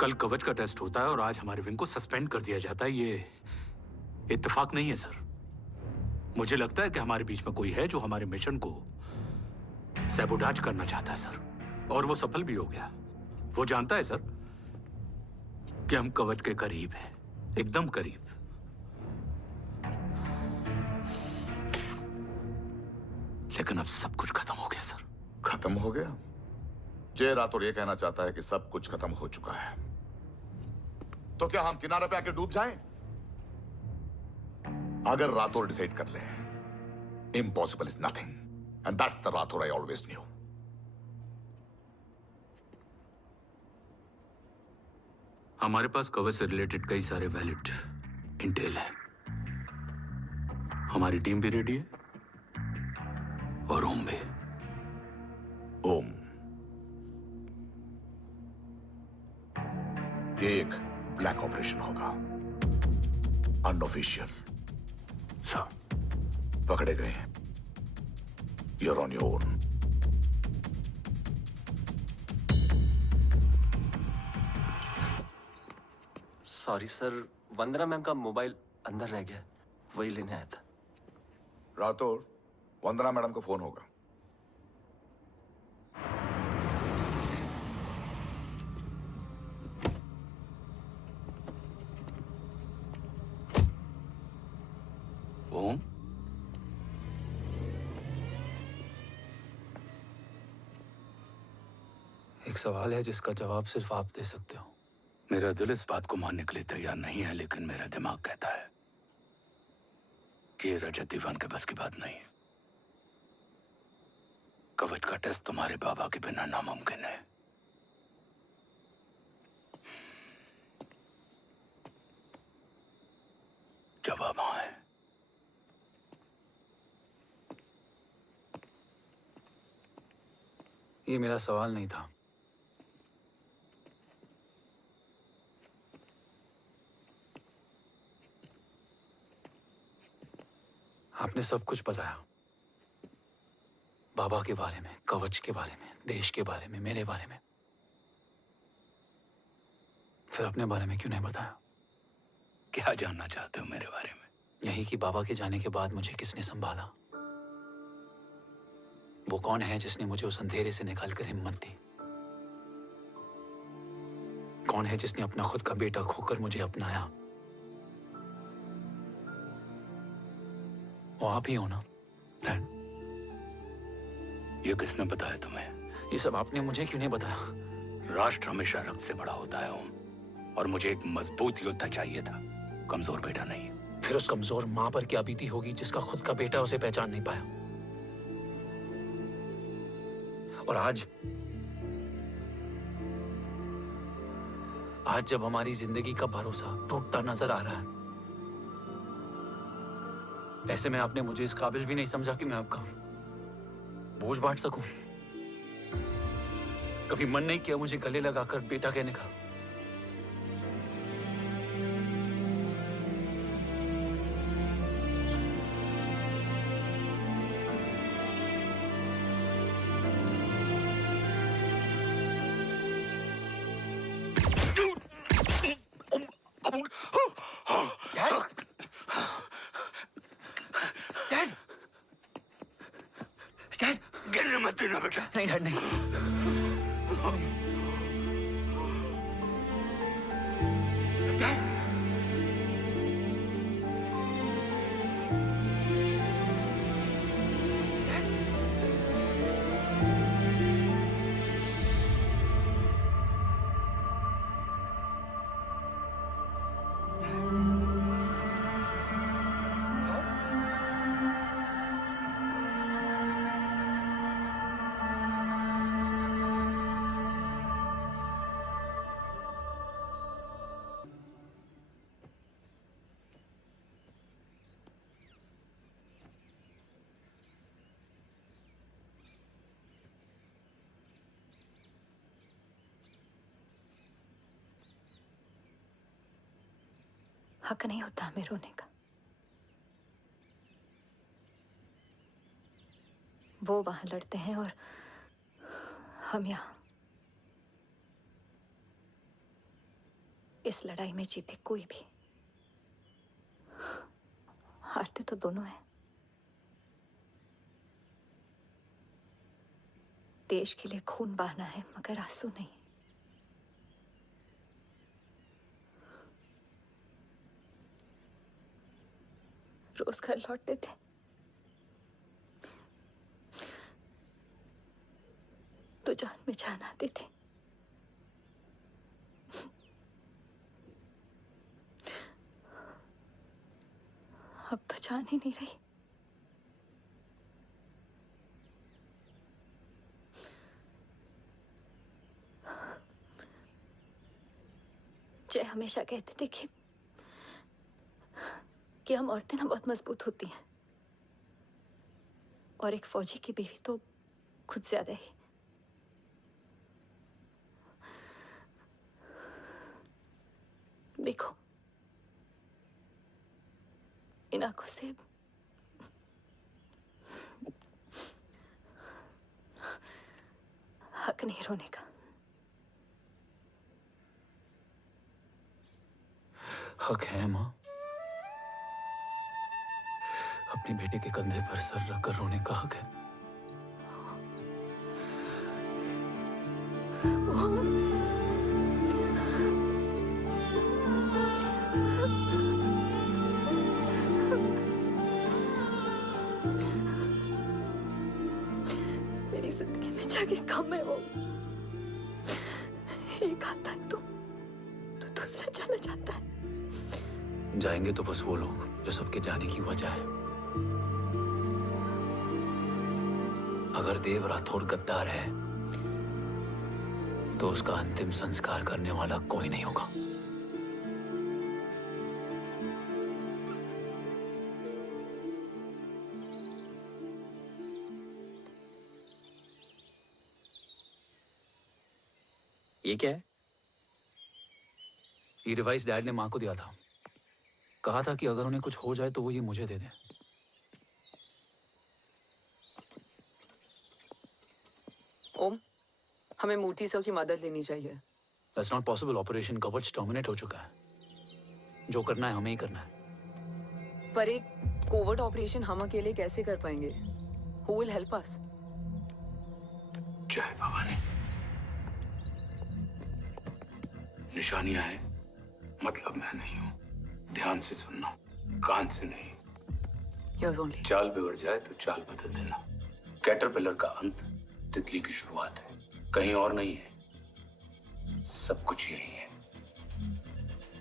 कल कवच का टेस्ट होता है और आज हमारे विंग को सस्पेंड कर दिया जाता है। ये इत्तेफाक नहीं है सर। मुझे लगता है कि हमारे बीच में कोई है जो हमारे मिशन को सैबोटाज करना चाहता है सर, और वो सफल भी हो गया। वो जानता है सर कि हम कवच के करीब हैं, एकदम करीब। लेकिन अब सब कुछ खत्म हो गया सर। खत्म हो गया? जय राठौर ये कहना चाहता है कि सब कुछ खत्म हो चुका है। तो क्या हम किनारे पे आके डूब जाएं? अगर राठौर डिसाइड कर ले, impossible is nothing, and that's the Rathore I always new. हमारे पास कवच से रिलेटेड कई सारे वैलिड इंटेल है। हमारी टीम भी रेडी है और ओम भी। ओम, ये एक ब्लैक ऑपरेशन होगा, अनऑफिशियल। सर, पकड़े गए, you're on your own. Sorry sir, Vandana ma'am का मोबाइल अंदर रह गया, वही लेने आया था। राठौर, वंदना मैडम का फोन होगा। ओम, एक सवाल है जिसका जवाब सिर्फ आप दे सकते हो। मेरा दिल इस बात को मानने के लिए तैयार नहीं है, लेकिन मेरा दिमाग कहता है कि ये रजत दीवान के बस की बात नहीं है। कवच का टेस्ट तुम्हारे बाबा के बिना नामुमकिन है। जवाब हाँ है। ये मेरा सवाल नहीं था। आपने सब कुछ बताया, बाबा के बारे में, कवच के बारे में, देश के बारे में, मेरे बारे में। फिर अपने बारे में क्यों नहीं बताया? क्या जानना चाहते हो मेरे बारे में? यही कि बाबा के जाने के बाद मुझे किसने संभाला? वो कौन है जिसने मुझे उस अंधेरे से निकालकर हिम्मत दी? कौन है जिसने अपना खुद का बेटा खोकर मुझे अपनाया? वो आप ही हो ना, डैड? ये किसने बताया तुम्हें? ये सब आपने मुझे क्यों नहीं बताया? राष्ट्र हमेशा रक्त से बड़ा होता है ओम, और मुझे एक मजबूत योद्धा चाहिए था, कमजोर बेटा नहीं। फिर उस कमजोर मां पर क्या बीती होगी जिसका खुद का बेटा उसे पहचान नहीं पाया? और आज जब हमारी जिंदगी का भरोसा टूटता नजर आ रहा है, ऐसे में आपने मुझे इस काबिल भी नहीं समझा कि मैं आपका बोझ बांट सकूं। कभी मन नहीं किया मुझे गले लगाकर बेटा कहने का? डैड नहीं। हक नहीं होता हमें रोने का। वो वहां लड़ते हैं और हम यहाँ। इस लड़ाई में जीते कोई भी, हारते तो दोनों हैं। देश के लिए खून बहाना है मगर आंसू नहीं। रोज घर लौटते थे, तो जान में जान आती थी। अब तो जान ही नहीं रही। जय हमेशा कहते थे कि हम औरतें ना बहुत मजबूत होती हैं, और एक फौजी की बीवी तो खुद ज्यादा ही। देखो, इन आंखों से हक नहीं रोने का। हक है माँ, अपने बेटे के कंधे पर सर रखकर रोने का हक है। मेरी जिंदगी में जगह कम है वो। एक आता है तो दूसरा चला जाता है। जाएंगे तो बस वो लोग जो सबके जाने की वजह है। अगर देव राठौर गद्दार है तो उसका अंतिम संस्कार करने वाला कोई नहीं होगा। ये क्या है? ये डिवाइस डैड ने माँ को दिया था। कहा था कि अगर उन्हें कुछ हो जाए तो वो ये मुझे दे दें। ओम, हमें मूर्ति सर की मदद लेनी चाहिए। That's not possible. ऑपरेशन कवच टर्मिनेट हो चुका है। जो करना है हमें ही करना है। पर एक कोवर्ट ऑपरेशन हम अकेले कैसे कर पाएंगे? Who will help us? जय भवानी। निशानियां है, मतलब मैं नहीं हूं। ध्यान से सुनना, कान से नहीं। Yes, only. चाल बिगड़ जाए तो चाल बदल देना। कैटरपिलर का अंत तितली की शुरुआत है, कहीं और नहीं है। सब कुछ यही है।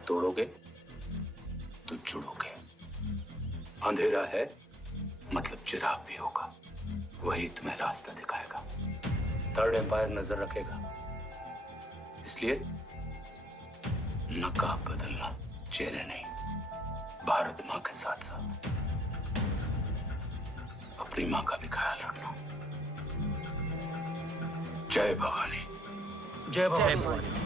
तोड़ोगे तो जुड़ोगे। अंधेरा है मतलब चिराग भी होगा, वही तुम्हें रास्ता दिखाएगा। थर्ड एम्पायर नजर रखेगा, इसलिए नकाब बदलना, चेहरे नहीं। भारत माँ के साथ साथ अपनी माँ का भी ख्याल रखना। जय भवानी। जय भवानी।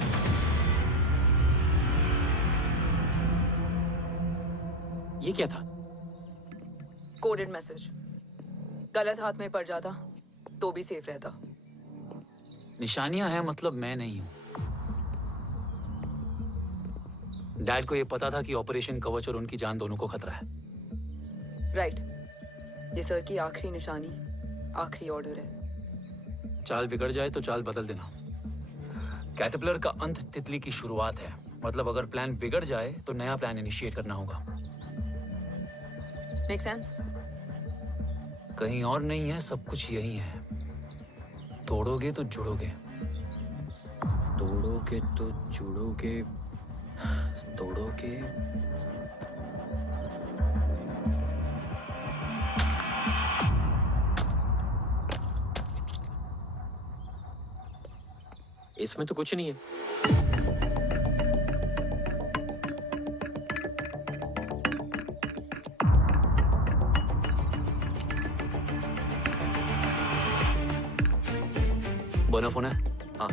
ये क्या था? Coded message. गलत हाथ में पड़ जाता तो भी सेफ रहता। निशानियां हैं मतलब मैं नहीं हूं। डैड को ये पता था कि ऑपरेशन कवच और उनकी जान दोनों को खतरा है। राइट। ये सर की आखिरी निशानी, आखिरी ऑर्डर है। चाल बिगड़ जाए तो चाल बदल देना। कैटरपिलर का अंत तितली की शुरुआत है। मतलब अगर प्लान बिगड़ जाए तो नया प्लान इनिशिएट करना होगा। Make sense? कहीं और नहीं है, सब कुछ यही है। तोड़ोगे तो जुड़ोगे। तोड़ोगे तो जुड़ोगे। तोड़ोगे। इसमें तो कुछ नहीं है। बना फोन है? हाँ।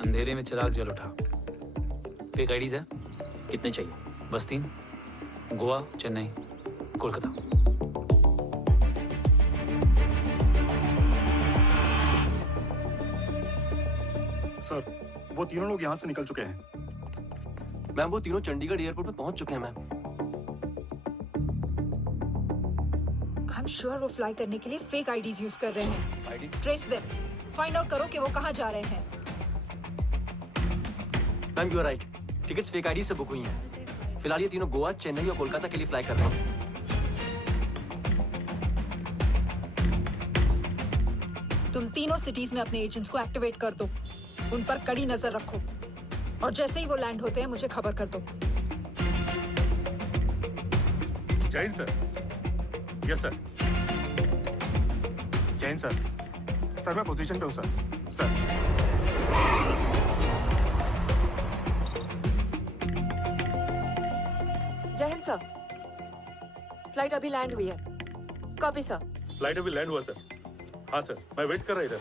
अंधेरे में चिराग जल उठा। फेक आईडीज है? कितने चाहिए? बस 3। गोवा, चेन्नई, कोलकाता। सर, वो तीनों लोग यहाँ से निकल चुके हैं। मैम, वो तीनों चंडीगढ़ एयरपोर्ट पे पहुंच चुके हैं मैम। आई एम श्योर वो फ्लाई करने के लिए फेक आईडीज यूज कर रहे हैं। ट्रेस देम, फाइंड आउट करो कि वो कहाँ जा रहे हैं। Ma'am, you are right. Tickets fake ID से बुक हुई हैं। फिलहाल ये तीनों गोवा, चेन्नई और कोलकाता के लिए फ्लाई कर रहे हैं। तुम तीनों सिटीज में अपने एजेंट्स को एक्टिवेट कर दो। उन पर कड़ी नजर रखो और जैसे ही वो लैंड होते हैं मुझे खबर कर दो। Jain sir. Yes sir. Jain sir. Sir मैं पोजीशन पे हूँ सर। सर। जय हिंद सर। फ्लाइट अभी लैंड हुई है। Copy sir. फ्लाइट अभी लैंड हुआ सर। हाँ सर, मैं वेट कर रहा इधर।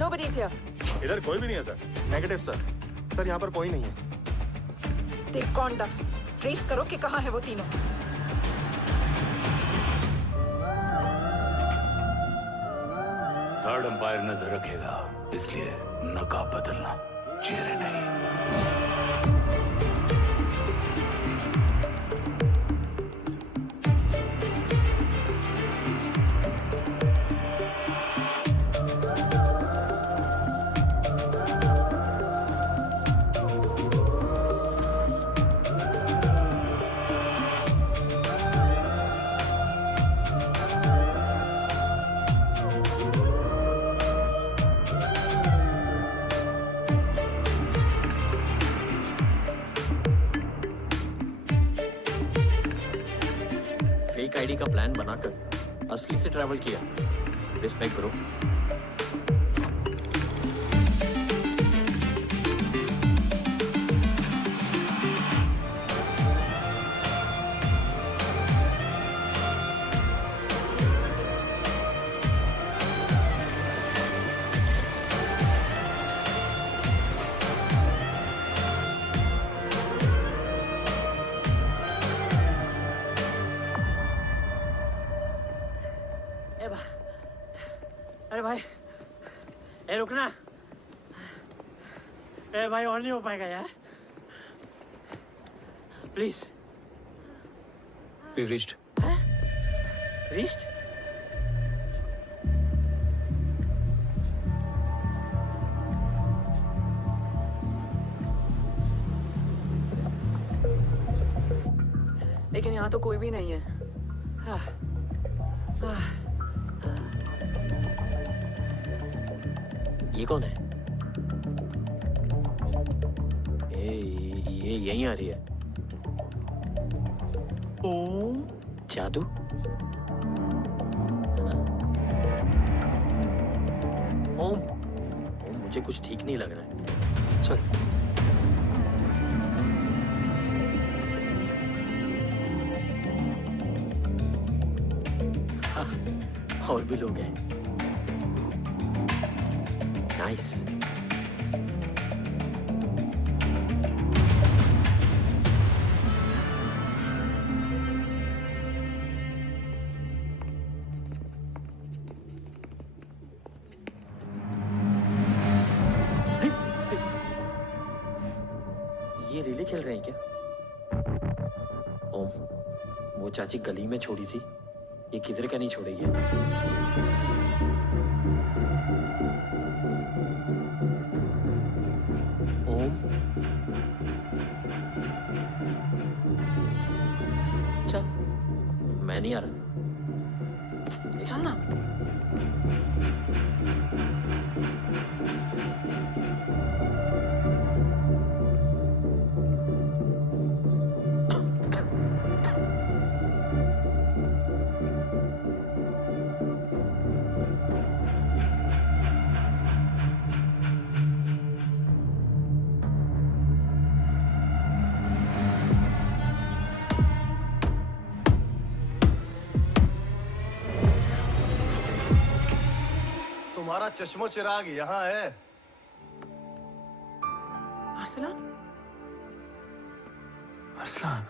Nobody is here. इधर कोई भी नहीं है सर। Negative sir. सर यहाँ पर कोई नहीं है। देख कौन दस। ट्रेस करो कि कहाँ है वो तीनों। थर्ड अंपायर नजर रखेगा, इसलिए नकाब बदलना, चेहरे नहीं। फेक आईडी का प्लान बनाकर असली से ट्रैवल किया। Respect bro. अरे भाई, ए रुकना। ए भाई और नहीं हो पाएगा यार। प्लीज। We've reached. Reached? लेकिन यहाँ तो कोई भी नहीं है। ये कौन है? ये यहीं आ रही है। ओम जादू। ओम मुझे कुछ ठीक नहीं लग रहा है। चल। हाँ, और भी लोग हैं। नाइस। खेल रहे हैं क्या? ओम, वो चाची गली में छोड़ी थी, ये किधर का नहीं छोड़ेगी? ओम, चल। मैं नहीं आ रहा। चल ना। तुम्हारा चश्मो चिराग यहाँ है। Arsalan? Arsalan?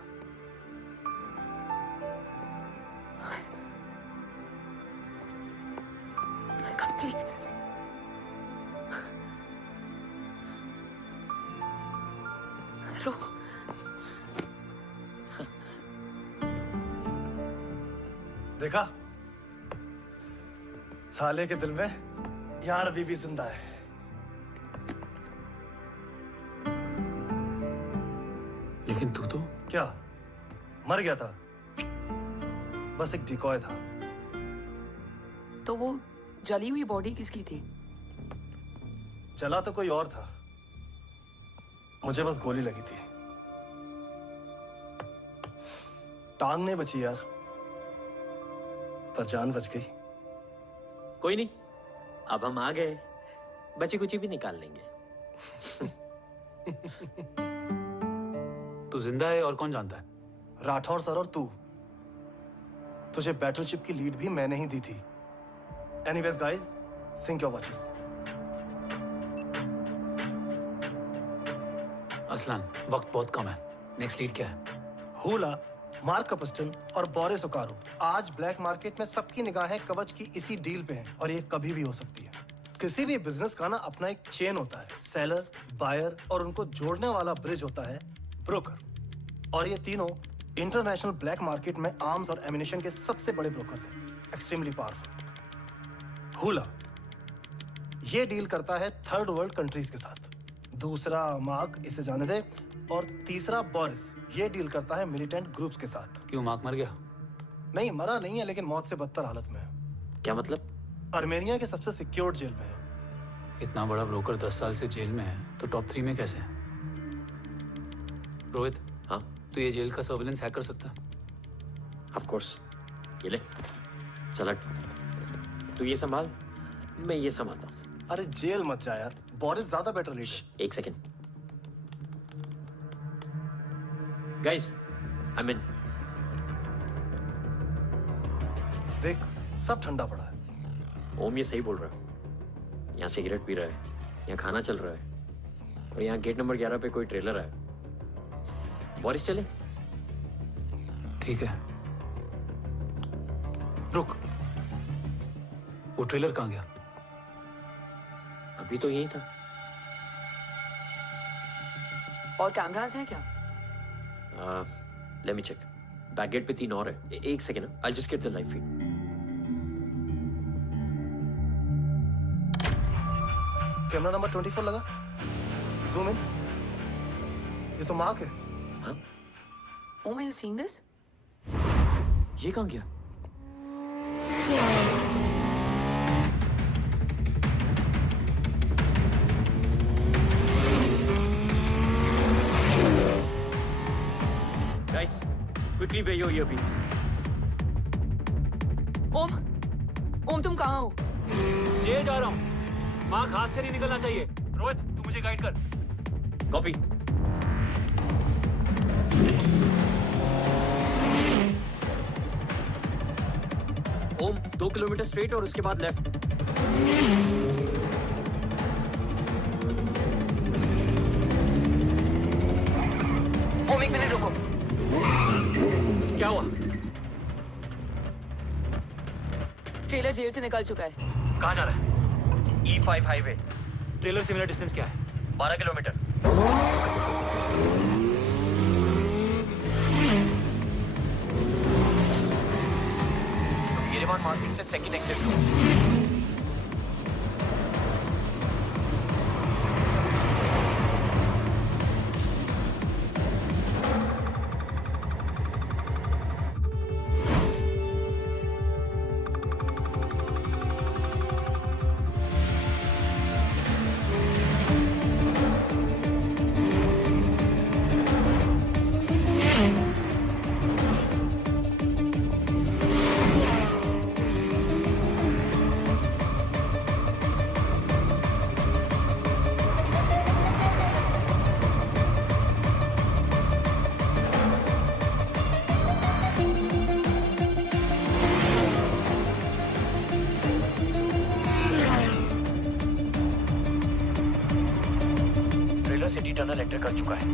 I can't believe this. रो। देखा, साले के दिल में यार अभी भी जिंदा है। लेकिन तू तो क्या मर गया था? बस एक डिकॉय था। तो वो जली हुई बॉडी किसकी थी? जला तो कोई और था, मुझे बस गोली लगी थी। टांग नहीं बची यार, पर जान बच गई। कोई नहीं, अब हम आ गए, बची कुची भी निकाल लेंगे। तू जिंदा है और कौन जानता है? राठौर सर और तू। तुझे बैटलशिप की लीड भी मैंने ही दी थी। Anyways guys, sync your watches. Arsalan, वक्त बहुत कम है। नेक्स्ट लीड क्या है? हुला, मार्क कपस्टन और बोरिस ओकारो। आज ब्लैक मार्केट में सबकी निगाहें कवच की इसी डील पे हैं और ये कभी भी हो सकती है। किसी भी बिजनेस का ना अपना एक चेन होता है, सेलर, बायर और उनको जोड़ने वाला ब्रिज होता है ब्रोकर। और ये तीनों इंटरनेशनल ब्लैक मार्केट में आर्म्स और एमिनेशन के सबसे बड़े ब्रोकर्स हैं, एक्सट्रीमली पावरफुल। हुला ये डील करता है थर्ड वर्ल्ड कंट्रीज के साथ, दूसरा मार्क, इसे जाने दे, और तीसरा बोरिस, ये डील करता है मिलिटेंट ग्रुप्स के साथ। क्यों, मार्क मर गया? नहीं, मरा नहीं है, लेकिन मौत से बदतर हालत में है। क्या मतलब? आर्मेनिया के सबसे सिक्योर्ड जेल में है। इतना बड़ा ब्रोकर 10 साल से जेल में है, तो टॉप 3 में कैसे है? रोहित, हाँ? तो ये जेल का सर्विलेंस हैक कर सकता? Of course. ये ले, चल तू ये संभाल, मैं ये संभालता हूँ। अरे जेल मत जा यार, बोरिस ज्यादा बेटर लीडर। एक सेकेंड गाइस, आई मीन देख, सब ठंडा पड़ा है। ओम ये सही बोल रहा है। यहाँ सिगरेट पी रहा है, यहाँ खाना चल रहा है, और यहाँ गेट नंबर 11 पे कोई ट्रेलर है। बोरिस चले? ठीक है, रुक, वो ट्रेलर कहाँ गया? अभी तो यही था। और कैमरास हैं क्या? Let me check. Back gate पे 3 और है। एक second, I just get the live feed. Camera number 24 लगा, जूम इन। ये तो मार्क है। हाँ? Oh, are you seeing this? ये कहाँ गया? Guys, quickly wear your earpiece. ओम, तुम कहाँ हो? जेल जा रहा हूँ। मार्क हाथ से नहीं निकलना चाहिए। रोहित, तू मुझे गाइड कर। कॉपी। ओम 2 किलोमीटर स्ट्रेट और उसके बाद लेफ्ट। ओम, 1 मिनट रुको। क्या हुआ? ट्रेलर जेल से निकल चुका है। कहाँ जा रहा है? E5 highway. ट्रेलर से मेरा डिस्टेंस क्या है? 12 किलोमीटर। बुलेवार्ड मार्केट से सेकंड एग्जिट लो। सिटी टनल एंटर कर चुका है।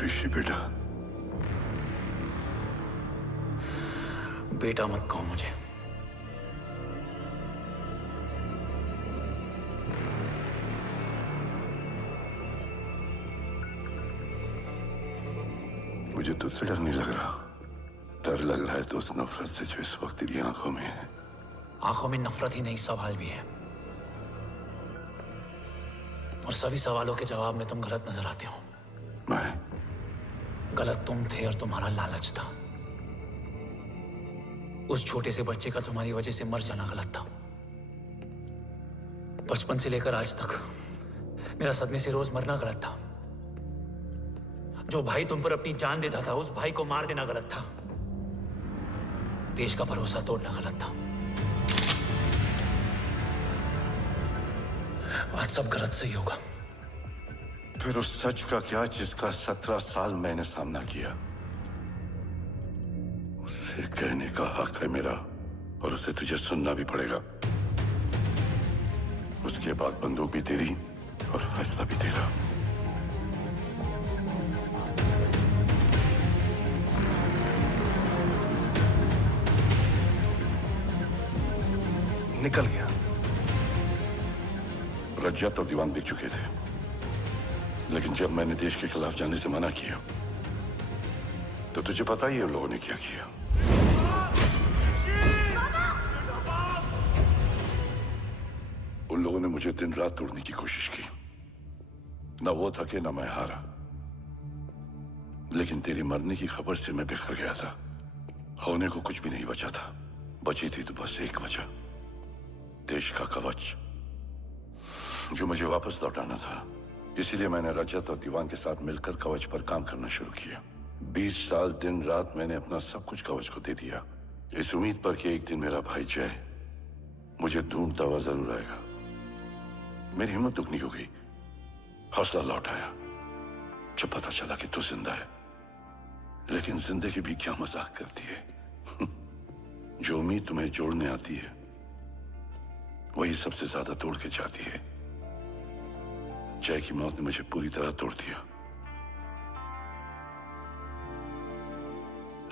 ऋषि बेटा, बेटा मत कहो मुझे। मुझे तुझसे डर नहीं लग रहा, डर लग रहा है तो उस नफरत से जो इस वक्त तेरी आंखों में है। आंखों में नफरत ही नहीं, सवाल भी है, और सभी सवालों के जवाब में तुम गलत नजर आते हो। मैं गलत तुम थे और तुम्हारा लालच था। उस छोटे से बच्चे का तुम्हारी वजह से मर जाना गलत था। बचपन से लेकर आज तक मेरा सदमे से रोज मरना गलत था। जो भाई तुम पर अपनी जान देता था, उस भाई को मार देना गलत था। देश का भरोसा तोड़ना गलत था। आज सब गलत सही होगा। फिर उस सच का क्या जिसका 17 साल मैंने सामना किया? उसे कहने का हक है मेरा, और उसे तुझे सुनना भी पड़ेगा। उसके बाद बंदूक भी तेरी और फैसला भी तेरा। निकल गया। रज्जत और दीवान बिक चुके थे, लेकिन जब मैंने देश के खिलाफ जाने से मना किया तो तुझे पता ही है उन लोगों ने क्या किया। उन लोगों ने मुझे दिन रात तोड़ने की कोशिश की। ना वो थके ना मैं हारा, लेकिन तेरी मरने की खबर से मैं बिखर गया था। होने को कुछ भी नहीं बचा था। बची थी तो बस एक वजह, देश का कवच, जो मुझे वापस लौटाना था। इसीलिए मैंने रजत और दीवान के साथ मिलकर कवच पर काम करना शुरू किया। 20 साल दिन रात मैंने अपना सब कुछ कवच को दे दिया, इस उम्मीद पर कि एक दिन मेरा भाई जय मुझे ढूंढता हुआ जरूर आएगा। मेरी हिम्मत दुगनी हो गई, हौसला लौट आया जब पता चला कि तू जिंदा है। लेकिन जिंदगी भी क्या मजाक करती है। जो उम्मीद तुम्हें जोड़ने आती है वही सबसे ज्यादा तोड़ के जाती है। जय की मौत ने मुझे पूरी तरह तोड़ दिया,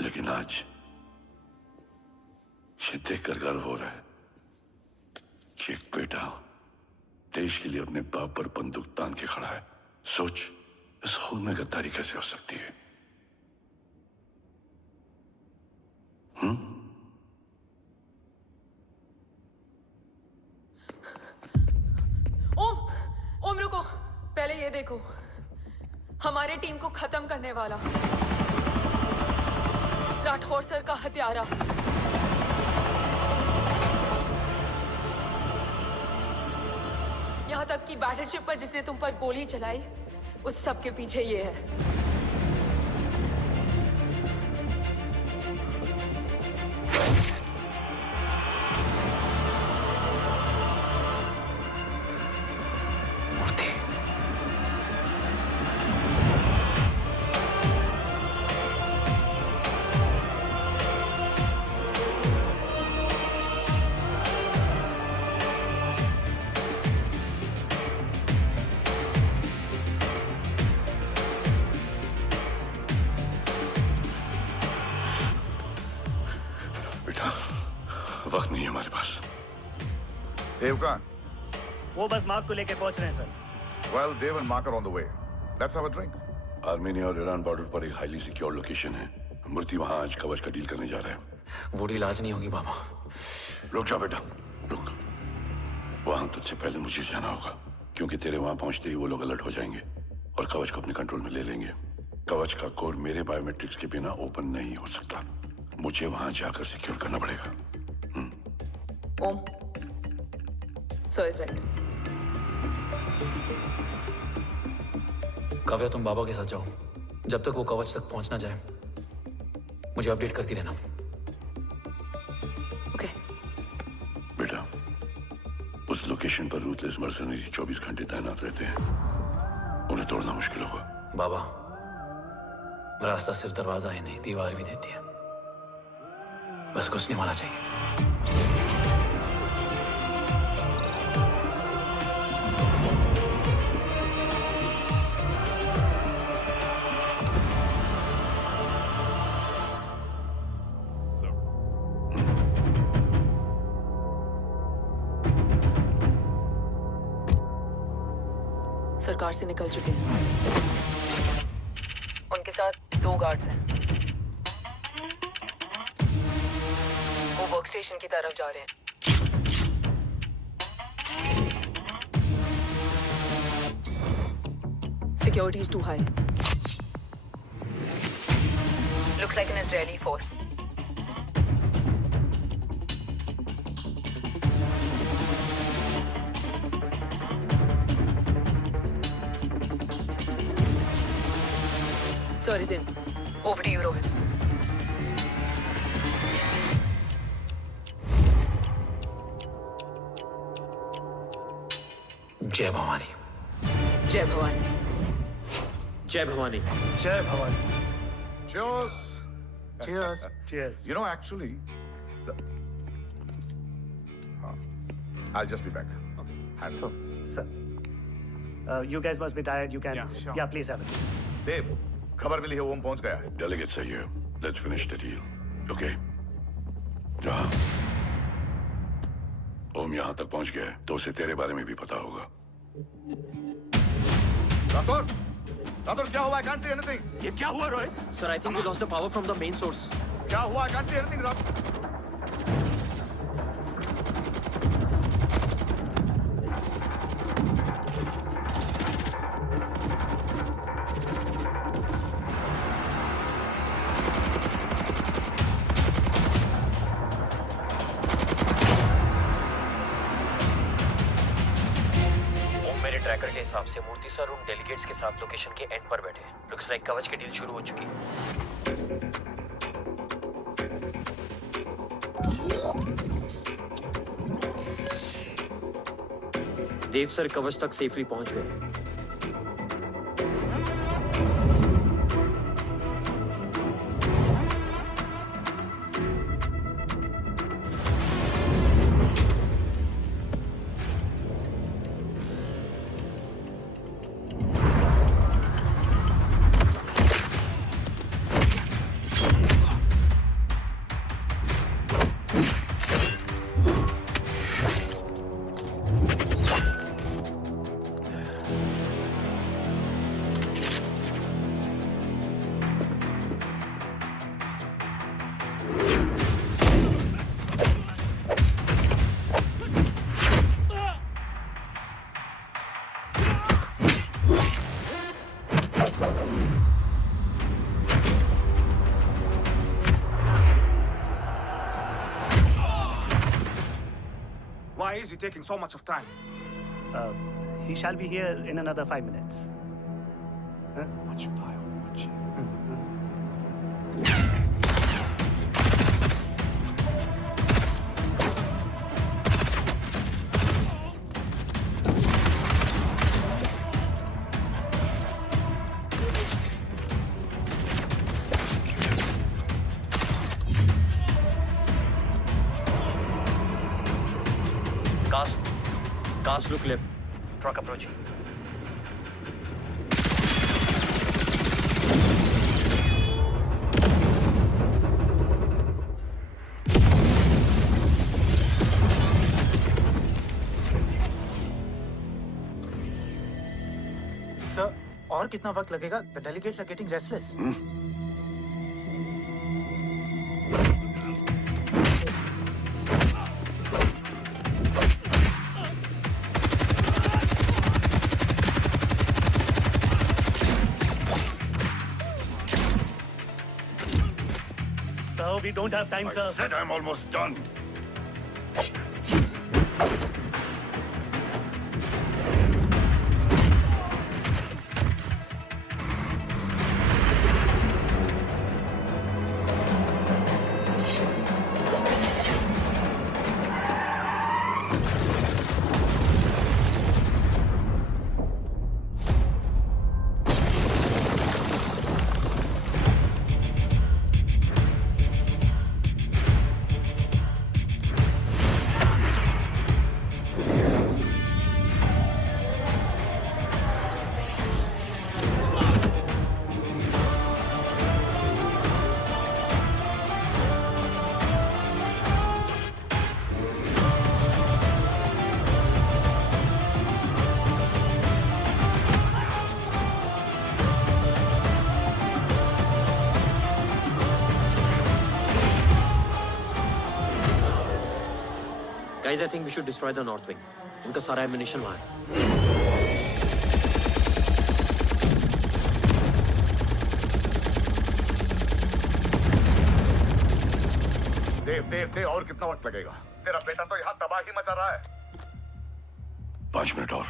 लेकिन आज ये देखकर गर्व हो रहा है कि एक बेटा देश के लिए अपने बाप पर बंदूक तान के खड़ा है। सोच, इस खून में गद्दारी कैसे हो सकती है? ओम रुको, पहले ये देखो, हमारे टीम को खत्म करने वाला राठौर सर का हत्यारा। यहां तक कि बैटलशिप पर जिसने तुम पर गोली चलाई, उस सब के पीछे ये है। वक्त नहीं है हमारे पास। देव कहाँ? वो बस मार्क को लेके पहुंच रहे हैं sir. Well, Dev and Mark are on the way. Let's have a drink. Armenia और ईरान बॉर्डर पर एक हाईली सिक्योर लोकेशन है। मूर्ति वहां आज कवच का डील करने जा रहा है। वो डील आज नहीं होगी बाबा। रुक जा बेटा, रुक। वहां तुझसे पहले मुझे जाना होगा, क्योंकि तेरे वहां पहुंचते ही वो लोग अलर्ट हो जाएंगे और कवच को अपने कंट्रोल में ले लेंगे। कवच का कोड मेरे बायोमेट्रिक्स के बिना ओपन नहीं हो सकता। मुझे वहां जाकर सिक्योर करना पड़ेगा। ओम, so is right. काव्या, तुम बाबा के साथ जाओ। जब तक वो कवच तक पहुंच ना जाए मुझे अपडेट करती रहना। ओके। बेटा, उस लोकेशन पर रूथलेस मर्सनरी 24 घंटे तैनात रहते हैं। उन्हें तोड़ना मुश्किल होगा। बाबा, रास्ता सिर्फ दरवाजा ही नहीं, दीवार भी देती है। बस घुसने वाला चाहिए। सरकार से निकल चुके हैं। उनके साथ 2 गार्ड्स हैं। वो वर्क स्टेशन की तरफ जा रहे हैं। Security is too high. Looks like an Israeli force. Sir is in. Over to you, Rohit. जय भवानी। जय भवानी। जय भवानी। जय Bhavani. Cheers. Cheers. Cheers. You know, actually, I'll just be back. Hands So, sir, you guys must be tired. You can, yeah, please have a seat. देव, खबर मिली है ओम पहुंच गया है। Delegates are here. Let's finish the deal. Okay? जहाँ ओम यहाँ तक पहुंच गया है, तो उसे तेरे बारे में भी पता होगा। राठौर, राठौर क्या हुआ? I can't see anything. ये क्या हुआ Rohit? Sir, I think we lost the power from the main source. क्या हुआ? I can't see anything, Rathore. Tracker के हिसाब से मूर्ति सर उन डेलीगेट्स के साथ लोकेशन के एंड पर बैठे। लुक्स लाइक कवच की डील शुरू हो चुकी है। देव सर कवच तक सेफली पहुंच गए। Why is he taking so much of time? He shall be here in another 5 minutes. Huh? Cars look left. Truck approaching. Sir, और कितना वक्त लगेगा? The delegates are getting restless. Sir, we don't have time, sir. I said I'm almost done. Guys, I think we should destroy the north wing. उनका सारा ammunition वहाँ है। देव, और कितना वक्त लगेगा? तेरा बेटा तो यहाँ तबाही मचा रहा है। 5 मिनट और।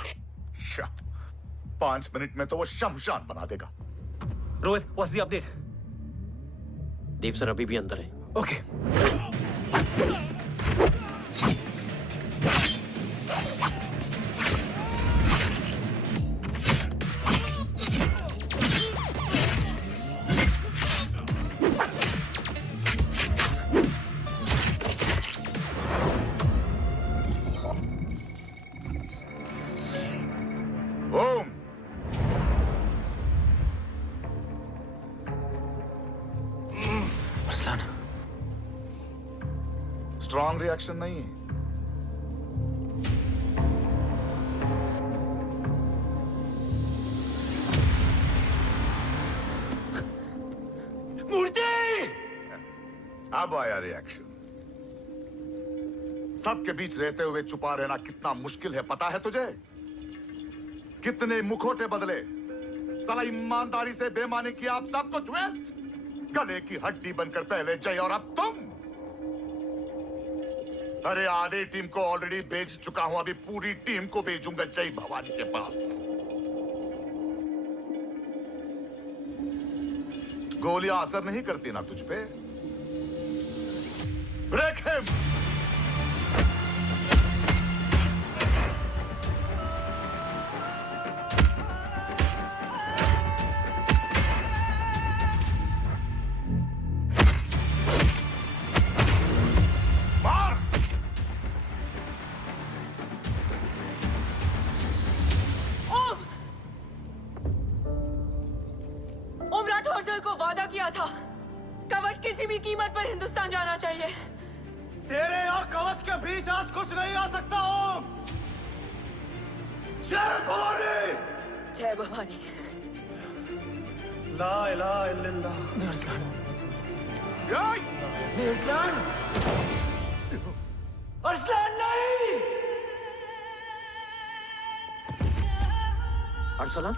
5 मिनट में तो वो शमशान बना देगा। Rohit, what's the update? Dev sir अभी भी अंदर है। Okay. स्ट्रॉन्ग रिएक्शन नहीं। मूर्ति! अब आया रिएक्शन। सबके बीच रहते हुए छुपा रहना कितना मुश्किल है पता है तुझे? कितने मुखौटे बदले, साला ईमानदारी से बेमानी किया, आप सब कुछ वेस्ट। गले की हड्डी बनकर पहले जय और अब तुम। अरे आधी टीम को ऑलरेडी भेज चुका हूं, अभी पूरी टीम को भेजूंगा जय भवानी के पास। गोलियां असर नहीं करती ना तुझ पे। Break him. को वादा किया था, कवच किसी भी कीमत पर हिंदुस्तान जाना चाहिए। तेरे और कवच के बीच आज कुछ नहीं आ सकता। ओम, जय भवानी। जय भवानी। ला इलाहा इल्लल्लाह। अरसलान, अरसलान, अरसलान नहीं। Arsalan,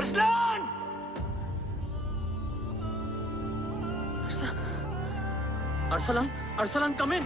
Arsalan! Arsalan, Arsalan, come in.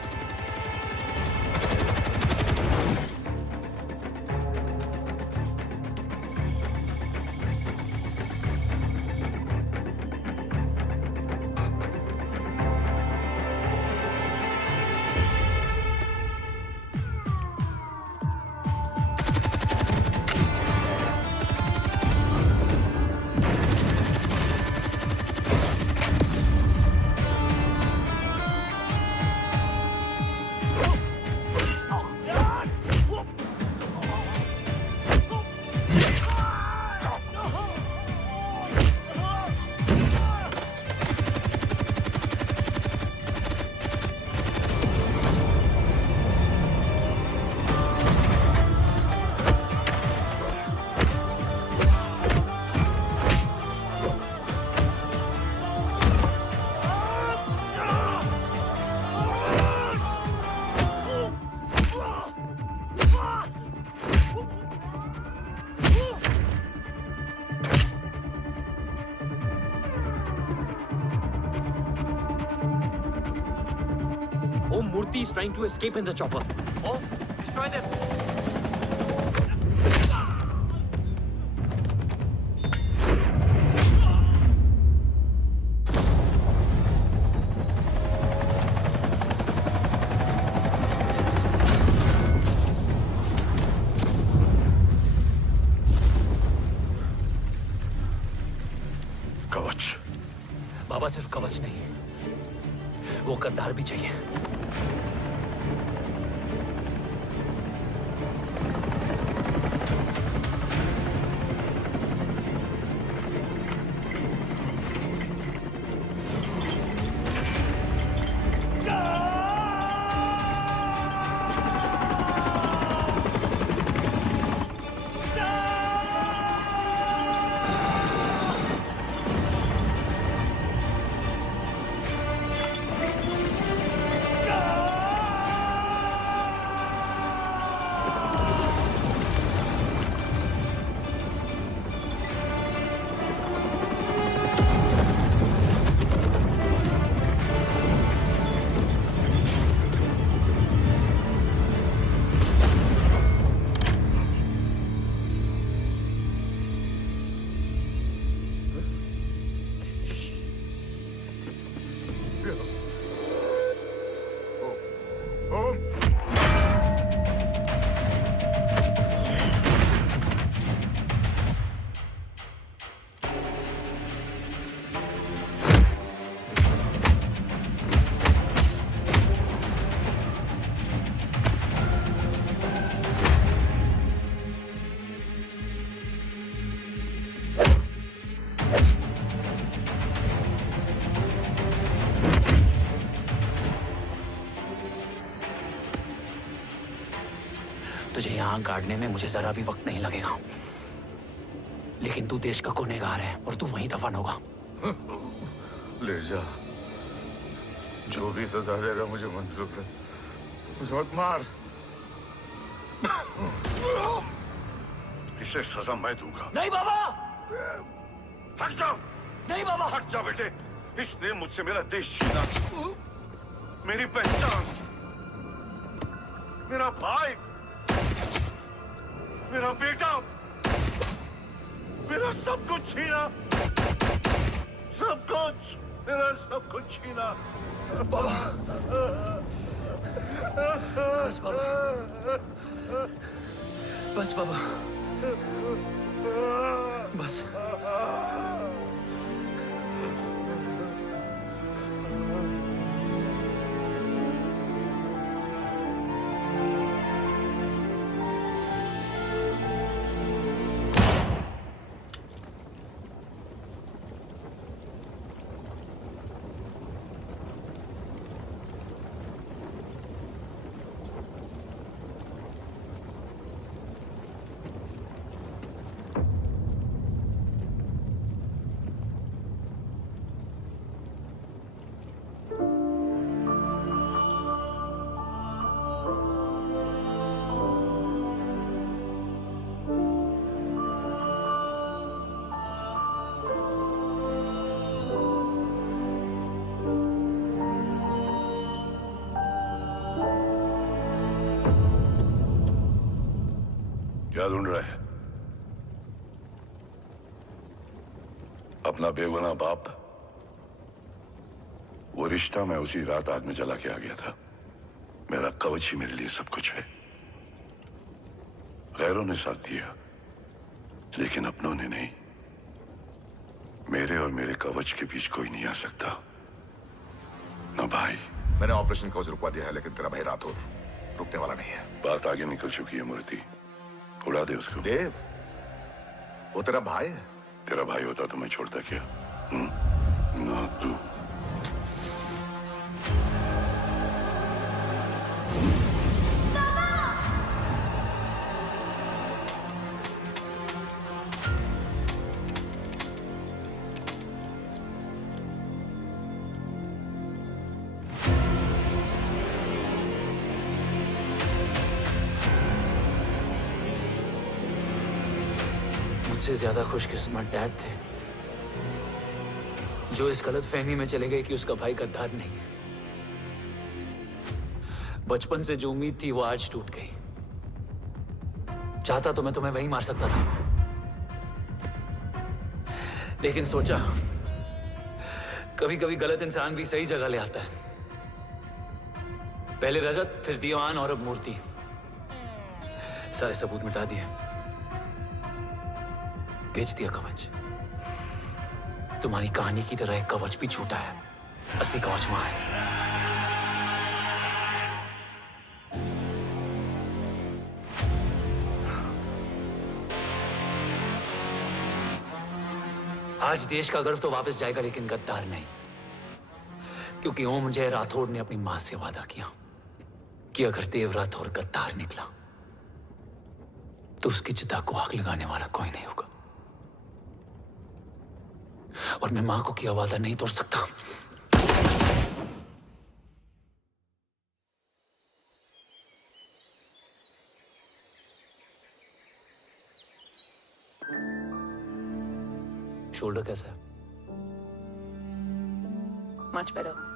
Murthy is trying to escape in the chopper. Oh, destroy them! कवच। बाबा सिर्फ कवच नहीं, वो गद्दार भी चाहिए। टांग काटने में मुझे जरा भी वक्त नहीं लगेगा, लेकिन तू देश का गुनहगार है और तू वहीं दफन होगा। ले जा, जो भी सजा देगा मुझे मंजूर है। मुझे मत मार। इसे सजा मैं दूंगा। नहीं बाबा, हट जाओ। नहीं बाबा, हट जा बेटे। इसने मुझसे मेरा देश छीना, मेरी पहचान, मेरा भाई, मेरा बेटा, मेरा सब कुछ छीना, सब कुछ, मेरा सब कुछ छीना। बाबा, बस बाबा, बस बाबा, बस। क्या ढूंढ रहा है? अपना बेगुनाह बाप। वो रिश्ता मैं उसी रात आग में जला के आ गया था। मेरा कवच ही मेरे लिए सब कुछ है। गैरों ने साथ दिया, लेकिन अपनों ने नहीं। मेरे और मेरे कवच के बीच कोई नहीं आ सकता। ना भाई। मैंने ऑपरेशन कवच रुकवा दिया है, लेकिन तेरा भाई राठौर रुकने वाला नहीं है। बात आगे निकल चुकी है मूर्ति। उड़ा दे उसको। देव, वो तेरा भाई है। तेरा भाई होता तो मैं छोड़ता क्या? ना तू। मुझसे ज्यादा खुशकिस्मत डैड थे, जो इस गलत फहमी में चले गए कि उसका भाई गद्दार नहीं है। बचपन से जो उम्मीद थी वो आज टूट गई। चाहता तो मैं तुम्हें वहीं मार सकता था, लेकिन सोचा कभी कभी गलत इंसान भी सही जगह ले आता है। पहले रजत, फिर दीवान और अब मूर्ति। सारे सबूत मिटा दिए, बेच दिया कवच। तुम्हारी कहानी की तरह एक कवच भी झूठा है। असली कवच वहां है। आज देश का गर्व तो वापस जाएगा, लेकिन गद्दार नहीं। क्योंकि ओम जय राठौड़ ने अपनी मां से वादा किया कि अगर देव राठौड़ गद्दार निकला तो उसकी चिता को आग लगाने वाला कोई नहीं होगा। और मैं मां को किया वादा नहीं तोड़ सकता। शोल्डर कैसा है? Much better.